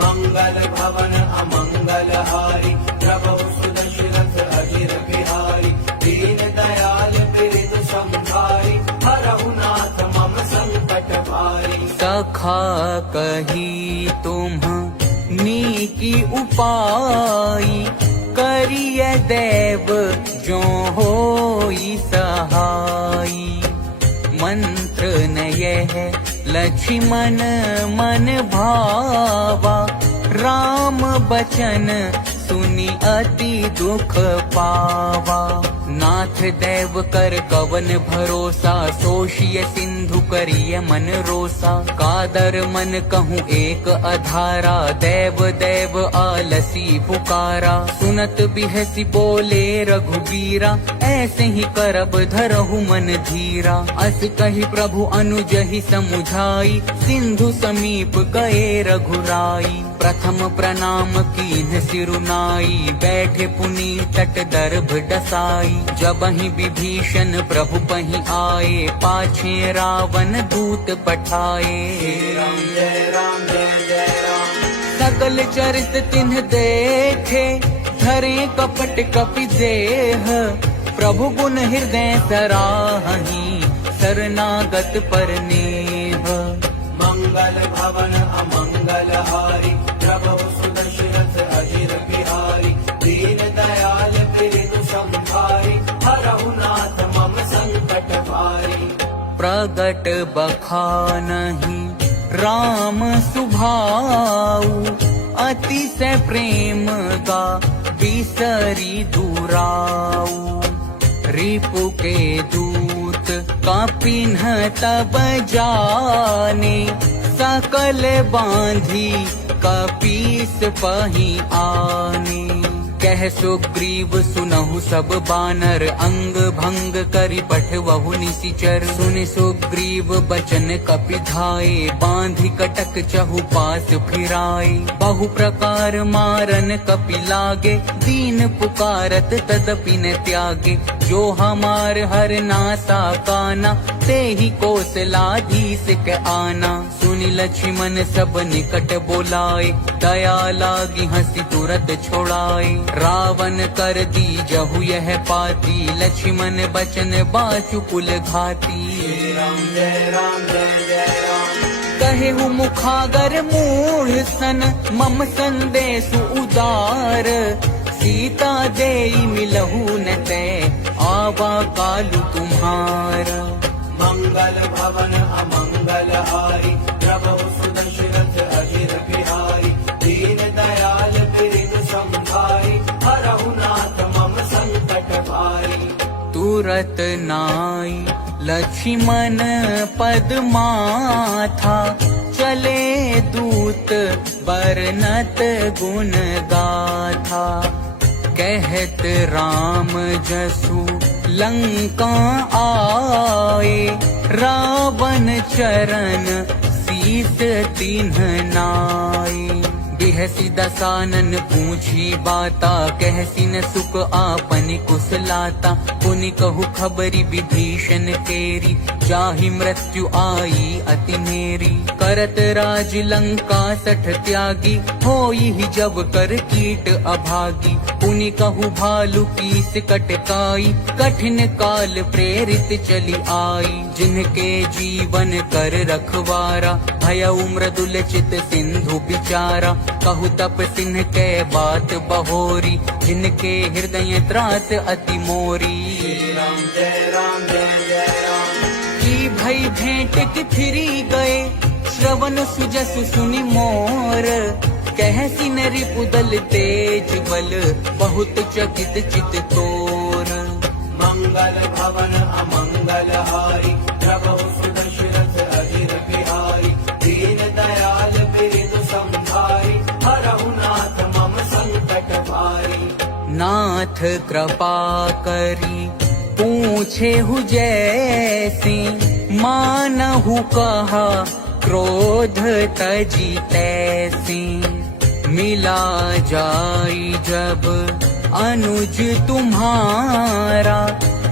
मंगल भवन अमंगल हारी, प्रभु सुदशरथ अजिर बिहारी। दीन दयाल बिरधु संभारी, हरहु नाथ मम संकट भारी। सखा कही तुम नीकी उपाई, करिय देव जो होई सहाई। मंत्र नय है लक्ष्मण मन भावा, राम बचन सुनि अति दुख पावा। नाथ देव कर कवन भरोसा, सोषिय सिंधु करिय मन रोसा। कादर मन कहूँ एक अधारा, देव देव आलसी पुकारा। सुनत बिहसी बोले रघुबीरा, ऐसे ही करब धरहु मन धीरा। अस कही प्रभु अनुजहि समुझाई, सिंधु समीप गए रघुराई। प्रथम प्रणाम कीन्ह सिरुनाई, बैठे पुनि तट दर्भ डसाई। जबहि विभीषण प्रभु पहि आए, पाछे रावण दूत पठाए। राम जय राम जय जय राम। सकल चरित तिन्ह देखे, धरे कपट कपि देह। प्रभु गुण हृदय सराहहि, शरणागत पर नेह। मंगल भवन अमंगल हारी, प्रभु सुदशरथ अजिर बिहारी। दीन दयाल बिरधु संभारी, हरहु नाथ मम संकट भारी। प्रगट बखानहि राम सुभाऊ, अतिशय प्रेम गा बिसरी दुराऊ। रिपु के दूत कापिन्ह तब जाने, सकल बांधी कपीस पहि आने। कह सुग्रीव सुनहु सब बानर, अंग भंग करि पठवहु निशिचर। सुनि सुग्रीव बचन कपि धाये, बांधि कटक चहु पास फिराए। बहु प्रकार मारन कपि लागे, दीन पुकारत तदपि न त्यागे। जो हमार हर नासा काना, तेहि कौशलाधीश के आना। सुनि लक्ष्मण सब निकट बोलाए, दया लागी हंसी तुरत छोड़ाए। रावण कर दी जहु यह पाती, लक्ष्मण बचन बाचु कुल घाती। राम जय राम जय जय राम। कहेहु मुखागर मूढ़ सन, मम संदेशु उदार। सीता देई मिलहु न ते, आवा कालु तुम्हार। मंगल भवन अमंगल हारी, प्रभु सुदशरथ अजिर बिहारी। दीन दयाल बिरधु संभारी, हरहु नाथ मम संकट भारी। तुरत नाई लक्ष्मण पद माथा, चले दूत बरनत गुण गाथा। कहत राम जसु लंका आए, रावण चरण शीस तिन्ह नाए। बिहसी दसानन पूछी बाता, कहसी न सुख आपन कुशलाता। पुनि कहु खबरी विभीषण केरी, जाहि मृत्यु आई अति मेरी। करत राज लंका सठ त्यागी, होई जब कर कीट अभागी। पुनि कहु भालु कीस कटकाई, कठिन काल प्रेरित चली आई। जिनके जीवन कर रखवारा, भयउ मृदुल चित सिंधु बिचारा। कहु तप सिन्ह के बात बहोरी, जिनके हृदय त्रास अति मोरी। राम जय राम जय जय राम। की भई भेंट कि फिरी गए, श्रवण सुजसु सुनि मोर। कहसी न रिपुदल तेज बल, बहुत चकित चित तोर। मंगल भवन अमंगल हारी, प्रभु सुदशरथ अजिर बिहारी। दीन दयाल बिरिदु संभारी, हरहु नाथ मम संकट भारी। नाथ कृपा करी पूछे हु जैसी, मानहु कहा क्रोध तजी तैसी। मिला जाई जब अनुज तुम्हारा,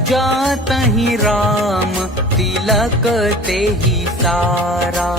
जातहि राम तिलक तेहि सारा।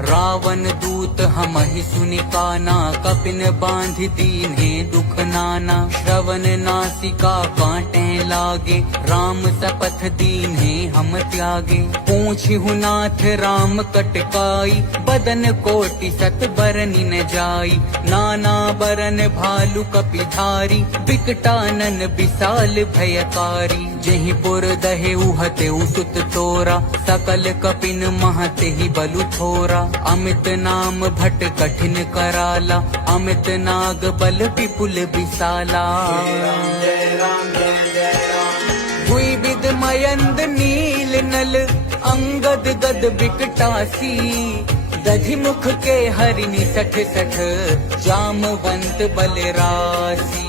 रावण दूत हमहि सुनि काना, कपिन बांध दीन्हे दुख नाना। श्रवण नासिका कांटे लागे, राम सपथ दीन्हे हम त्यागे। पूछिहु नाथ राम कटकाई, बदन कोटि सत बरनि न जाई। नाना बरन भालु कपिधारी, बिकटानन विशाल भयकारी। जहि पुर दहे उहते सुत तोरा, सकल कपिन महते ही बलु थोरा। अमित नाम भट कठिन कराला, अमित नाग बल विपुल विशाला। जय राम जय जय राम। हुई विद मयंद नील नल, अंगद गद बिकटासी। दधि मुख के हरिनि सठ सठ, जामवंत बलरासी।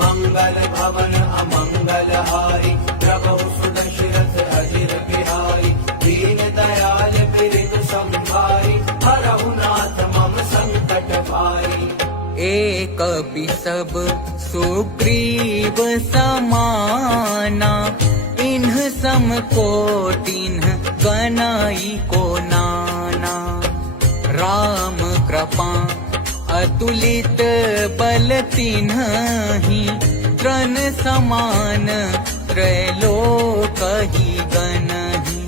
मंगल भवन अमंगल हारी, प्रभु सुदशरथ अजिर बिहारी। दीन दयाल बिरिदु संभारी, हरहु नाथ मम संकट भारी। एक सब सुग्रीव समाना, इन्ह सम कोटिन्ह गनाई को नाना। राम कृपा अतुलित बल तिन्हि, तृण समान त्रैलोक ही गनहि।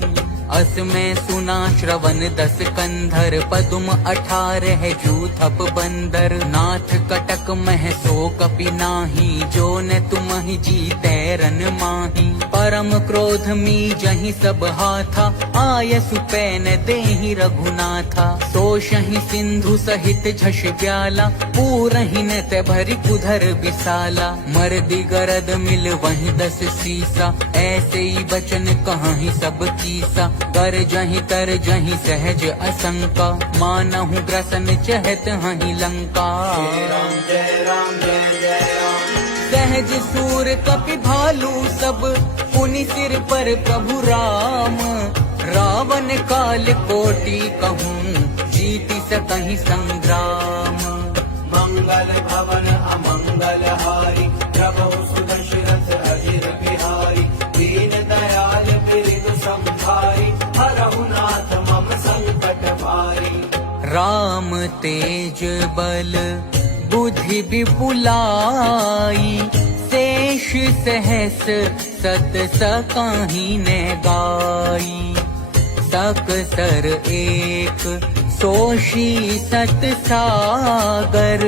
अस में सुना श्रवण 10 कंधर, पदुम 18 जूथप बंदर। नाथ कटक मह सो कपि नाही, जो न तुमहि जीतै रन माही। परम क्रोध मी जहि सब हाथा, आय सुपैन देहि रघुनाथा। सोषहि सिंधु सहित झष ब्याला, पूरहि न ते भरि कुधर विसाला। मर्दि गरद मिल वहि 10 सीसा, ऐसे ही बचन कहाहि सब कीसा। कर जहि तर जहि सहज असंका, मानहु ग्रसन चहत हहि लंका। जय राम जय जय राम। सहज सूर कपि भालू सब, पुनि सिर पर प्रभु राम। रावण काल कोटि कहूँ, जीति सकहि संग्राम। मंगल भवन अमंगल हारी, प्रभु सुदशरथ अजिर बिहारी। दीन दयाल बिरिदु संभारी, हरहु नाथ मम संकट भारी। राम तेज बल बुद्धि विपुलाई, शेष सहस सत सकाहि न गाई। सकसर एक सोषी सत सागर,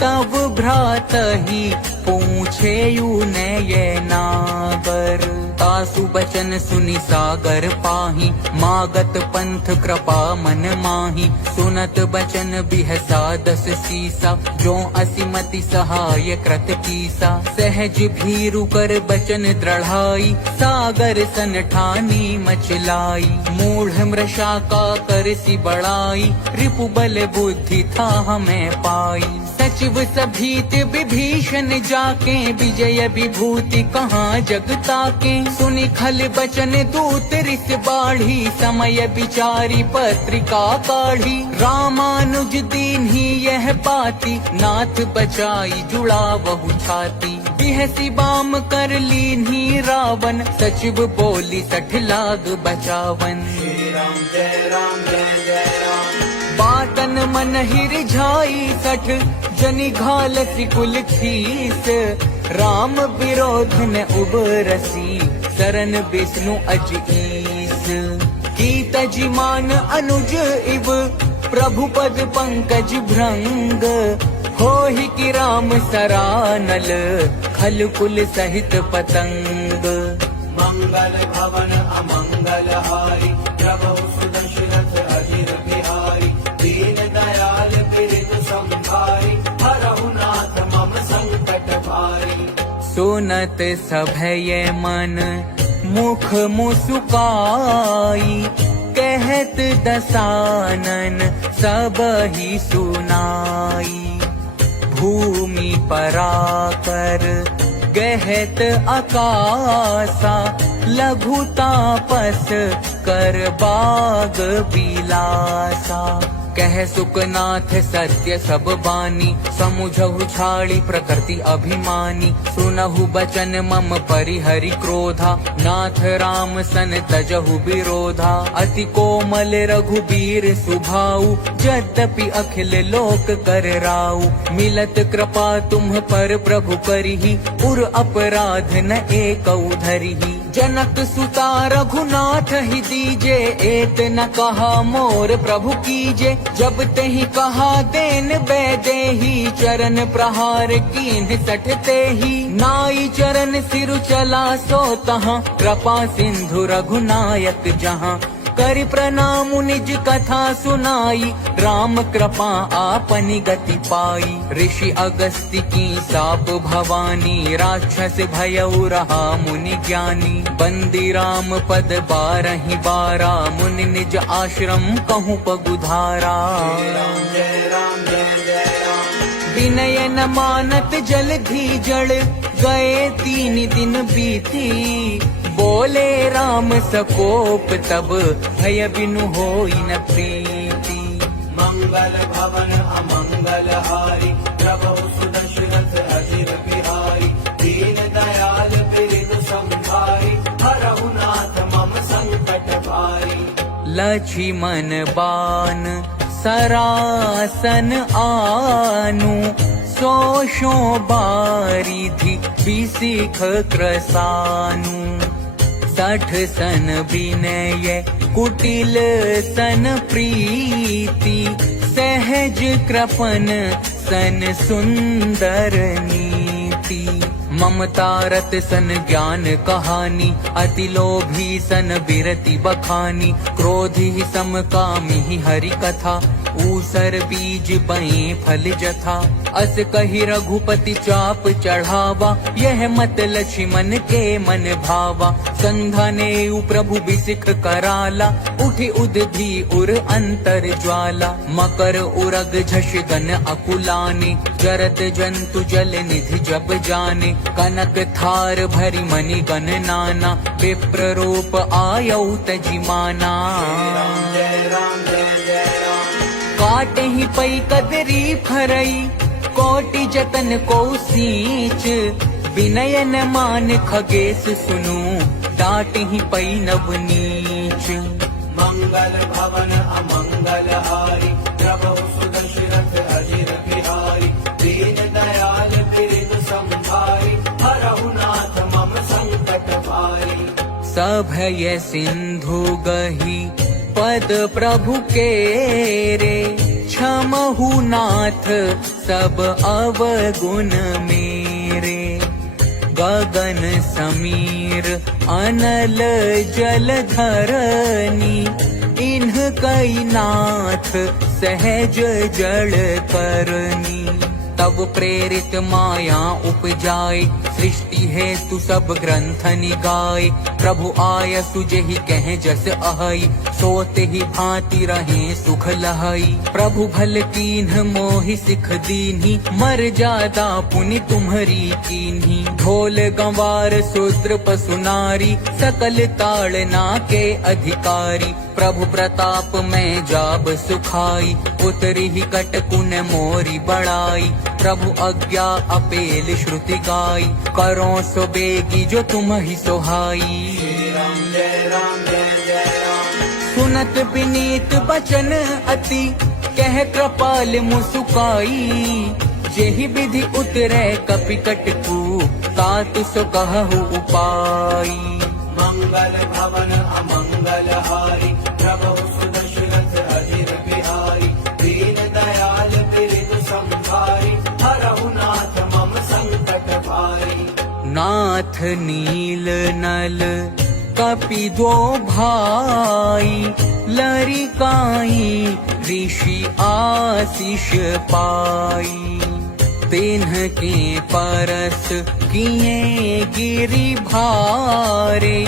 तब भ्रातहि पूछेयु नय नागर। तासु बचन सुनि सागर पाहि, मागत पंथ कृपा मन माहि। सुनत बचन बिहसा 10 सीसा, जो असिमति सहाय कृत कीसा। सहज भीरु कर बचन दृढ़ाई, सागर सन ठानी मचलाई। मूढ़ मृषा का कर सी बड़ाई, रिपु बल बुद्धि था हमें पाई। सचिव सभीत विभीषण जाके विजय विभूति कहाँ जगता के। सुनि खल बचन दूत रिस बाढ़ी समय विचारी पत्रिका काढ़ी। रामानुज दीन्ही यह पाती नाथ बचाई जुड़ा बहु छाती। बिहसी बाम कर लीन्ही रावण सचिव बोली 60 लाख बचावन। श्री राम जय राम जय जय राम। बातन मन हिरझाई 60 जनि घाल सिकुल खीस। राम विरोध न उबरसी शरण विष्णु अज ईस। की तजिमान अनुज इव प्रभु पद पंकज भृंग। होहि कि राम सरानल खल कुल सहित पतंग। मंगल भवन अमंगल हारी प्रभु सुदशरथ अजिर बिहारी। दीन दयाल पीड़ित संभारी हरहु नाथ मम संकट भारी। सुनत सभय मन मुख मुसुकाई। कहत दसानन सब ही सुनाई। भूमि पराकर गहत आकाशा। लघु तापस कर बाग बिलासा। कह सुकनाथ सत्य सब बानी। समुझहु छाड़ी प्रकृति अभिमानी। सुनहु बचन मम परिहरि क्रोधा। नाथ राम सन तजहु विरोधा। अति कोमल रघुबीर सुभाऊ। यद्यपि अखिल लोक कर राऊ। मिलत कृपा तुम पर प्रभु करिहि। उर अपराध न एकौ धरिहि। जनक सुता रघुनाथ ही दीजे। एत न कहा मोर प्रभु कीजे। जब तहि कहा देन बैदेही। चरण प्रहार कीन्ह 60 तेहि। नाई चरण सिरु चला सो तहाँ। कृपा सिंधु रघुनायक जहाँ। करि प्रणाम निज कथा सुनाई। राम कृपा आपनि गति पाई। ऋषि अगस्त्य की साप भवानी। राक्षस भयउ रहा मुनि ज्ञानी। बंदी राम पद 12 बारा। मुनि निज आश्रम कहूँ पगुधारा। श्री राम जय राम जय जय राम। विनय न मानत जलधि जड़। गए 3 दिन बीती। बोले राम सकोप तब भय बिनु होई न प्रीति। मंगल भवन अमंगल हारी प्रभु सुदशरथ अजिर बिहारी। दीन दयाल पीड़ित संभारी हरहु नाथ मम संकट भारी। लक्ष्मण बान सरासन आनु। सोशो बारिधि बिसिख क्रसानु। 60 सन विनय कुटिल सन प्रीति। सहज कृपन सन सुंदर नीति। ममता रत सन ज्ञान कहानी। अति लोभी सन बिरति बखानी। क्रोधी सम कामी हरि कथा। ऊसर बीज बए फल जथा। अस कही रघुपति चाप चढ़ावा। यह मत लक्ष्मण के मन भावा। संघने प्रभु बिसिख कराला। उठि उदधि उर अंतर ज्वाला। मकर उरग झष गन अकुलाने। जरत जंतु जल निधि जब जाने। कनक थार भरी मणि गण नाना। विप्र रूप आयौ तजिमाना। जय राम जय जय राम। काटे ही पई कदरी फरई। कोटि जतन को सींच। विनय न मान खगेश सुनु। डांट ही पई नव नीच। मंगल भवन अमंगल हारी प्रभु सुदशरथ अजिर बिहारी। दीन दयाल पीड़ित संभारी हरहु नाथ मम संकट भारी। सभय सिंधु गही पद प्रभु केरे। क्षमहु नाथ सब अवगुण मेरे। गगन समीर अनल जल धरनी। इन्ह कई नाथ सहज जड़ करनी। तब प्रेरित माया उपजाए सृष्टि है तू सब ग्रंथ निगाए, प्रभु आय सुजेहि कह जस अहई, सोते ही भांति रहे सुख लहई। प्रभु भल कीन्ह मोहि सिख दीन्ही, मर जादा पुनि तुम्हरी कीन्ही। ढोल गंवार शूद्र पशु नारी, सकल ताड़ना के अधिकारी। प्रभु प्रताप में जाब सुखाई, उतरी ही कटकुन मोरी बड़ाई। प्रभु आज्ञा अपेल श्रुति गाई, करो सो बेगी जो तुम ही सोहाई। श्री राम जय राम जय जय राम। सुनत विनीत बचन अति, कह कृपाल मुसुकाई। जेहि विधि उतरे कपि कटकू, तात सो कहु उपाई। मंगल भवन अमंगल हारी, प्रभु सुदशरथ अजिर बिहारी। दीन दयाल बिरधु संभारी, हरहु नाथ मम संकट भारी। नाथ नील नल कपि दो भाई, लरिकाई ऋषि आशीष पाई। तिन्ह के परस किए गिरि भारे,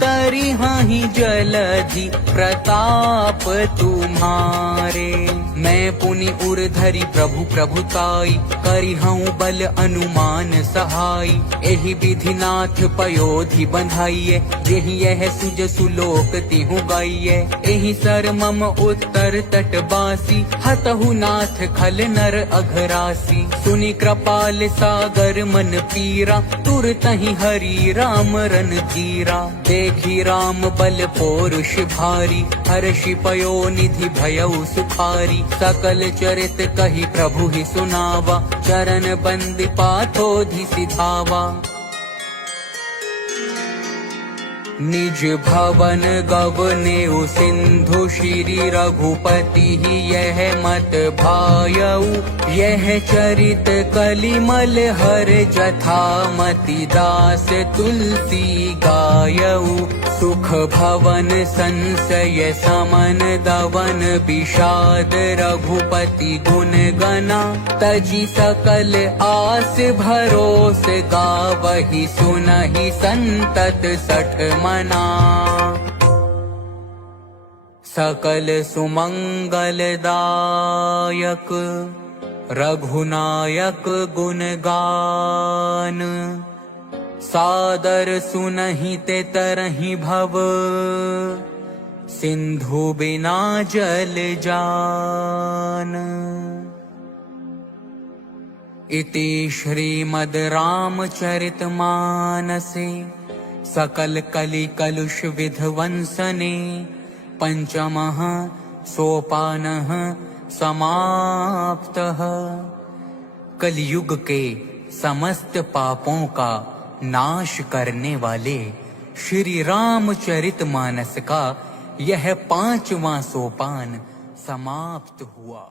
तरिहाहि जलधि प्रताप तुम्हारे। मैं पुनि उर्धरि प्रभु प्रभुताई, करिहऊँ बल अनुमान सहाय। एहि विधि नाथ पयोधि बंधाइए, जेहि यह सुज सुलोक तिहु गाइए। एहि सर मम उत्तर तटबासी, हतहु नाथ खल नर अघरासी। सुनि कृपाल सागर मन पीरा, तुरतहि हरि राम रन धीरा। देखी राम बल पौरुष भारी, हर्षि पयो निधि भयउ सुखारी। सकल चरित कहि प्रभु ही सुनावा, चरण बंद पाथोधि सिधावा। निज भवन गवनेउ सिंधु, श्री रघुपति ही यह मत भायऊ। यह चरित कलिमल हर जथा, मति दास तुलसी गायऊ। सुख भवन संशय समन दवन, विषाद रघुपति गुण गना। तजी सकल आस भरोस, गावहि सुनहि संतत सठ मना। सकल सुमंगल दायक, रघुनायक गुण गान। सादर सुनहि ते तरहि भव, सिंधु बिना जल जान। इति श्रीमद् रामचरित मानसे, सकल कलि कलुष विध्वंसने। पंचमः सोपानः समाप्तः। कलयुग के समस्त पापों का नाश करने वाले श्री रामचरितमानस का यह 5वां सोपान समाप्त हुआ।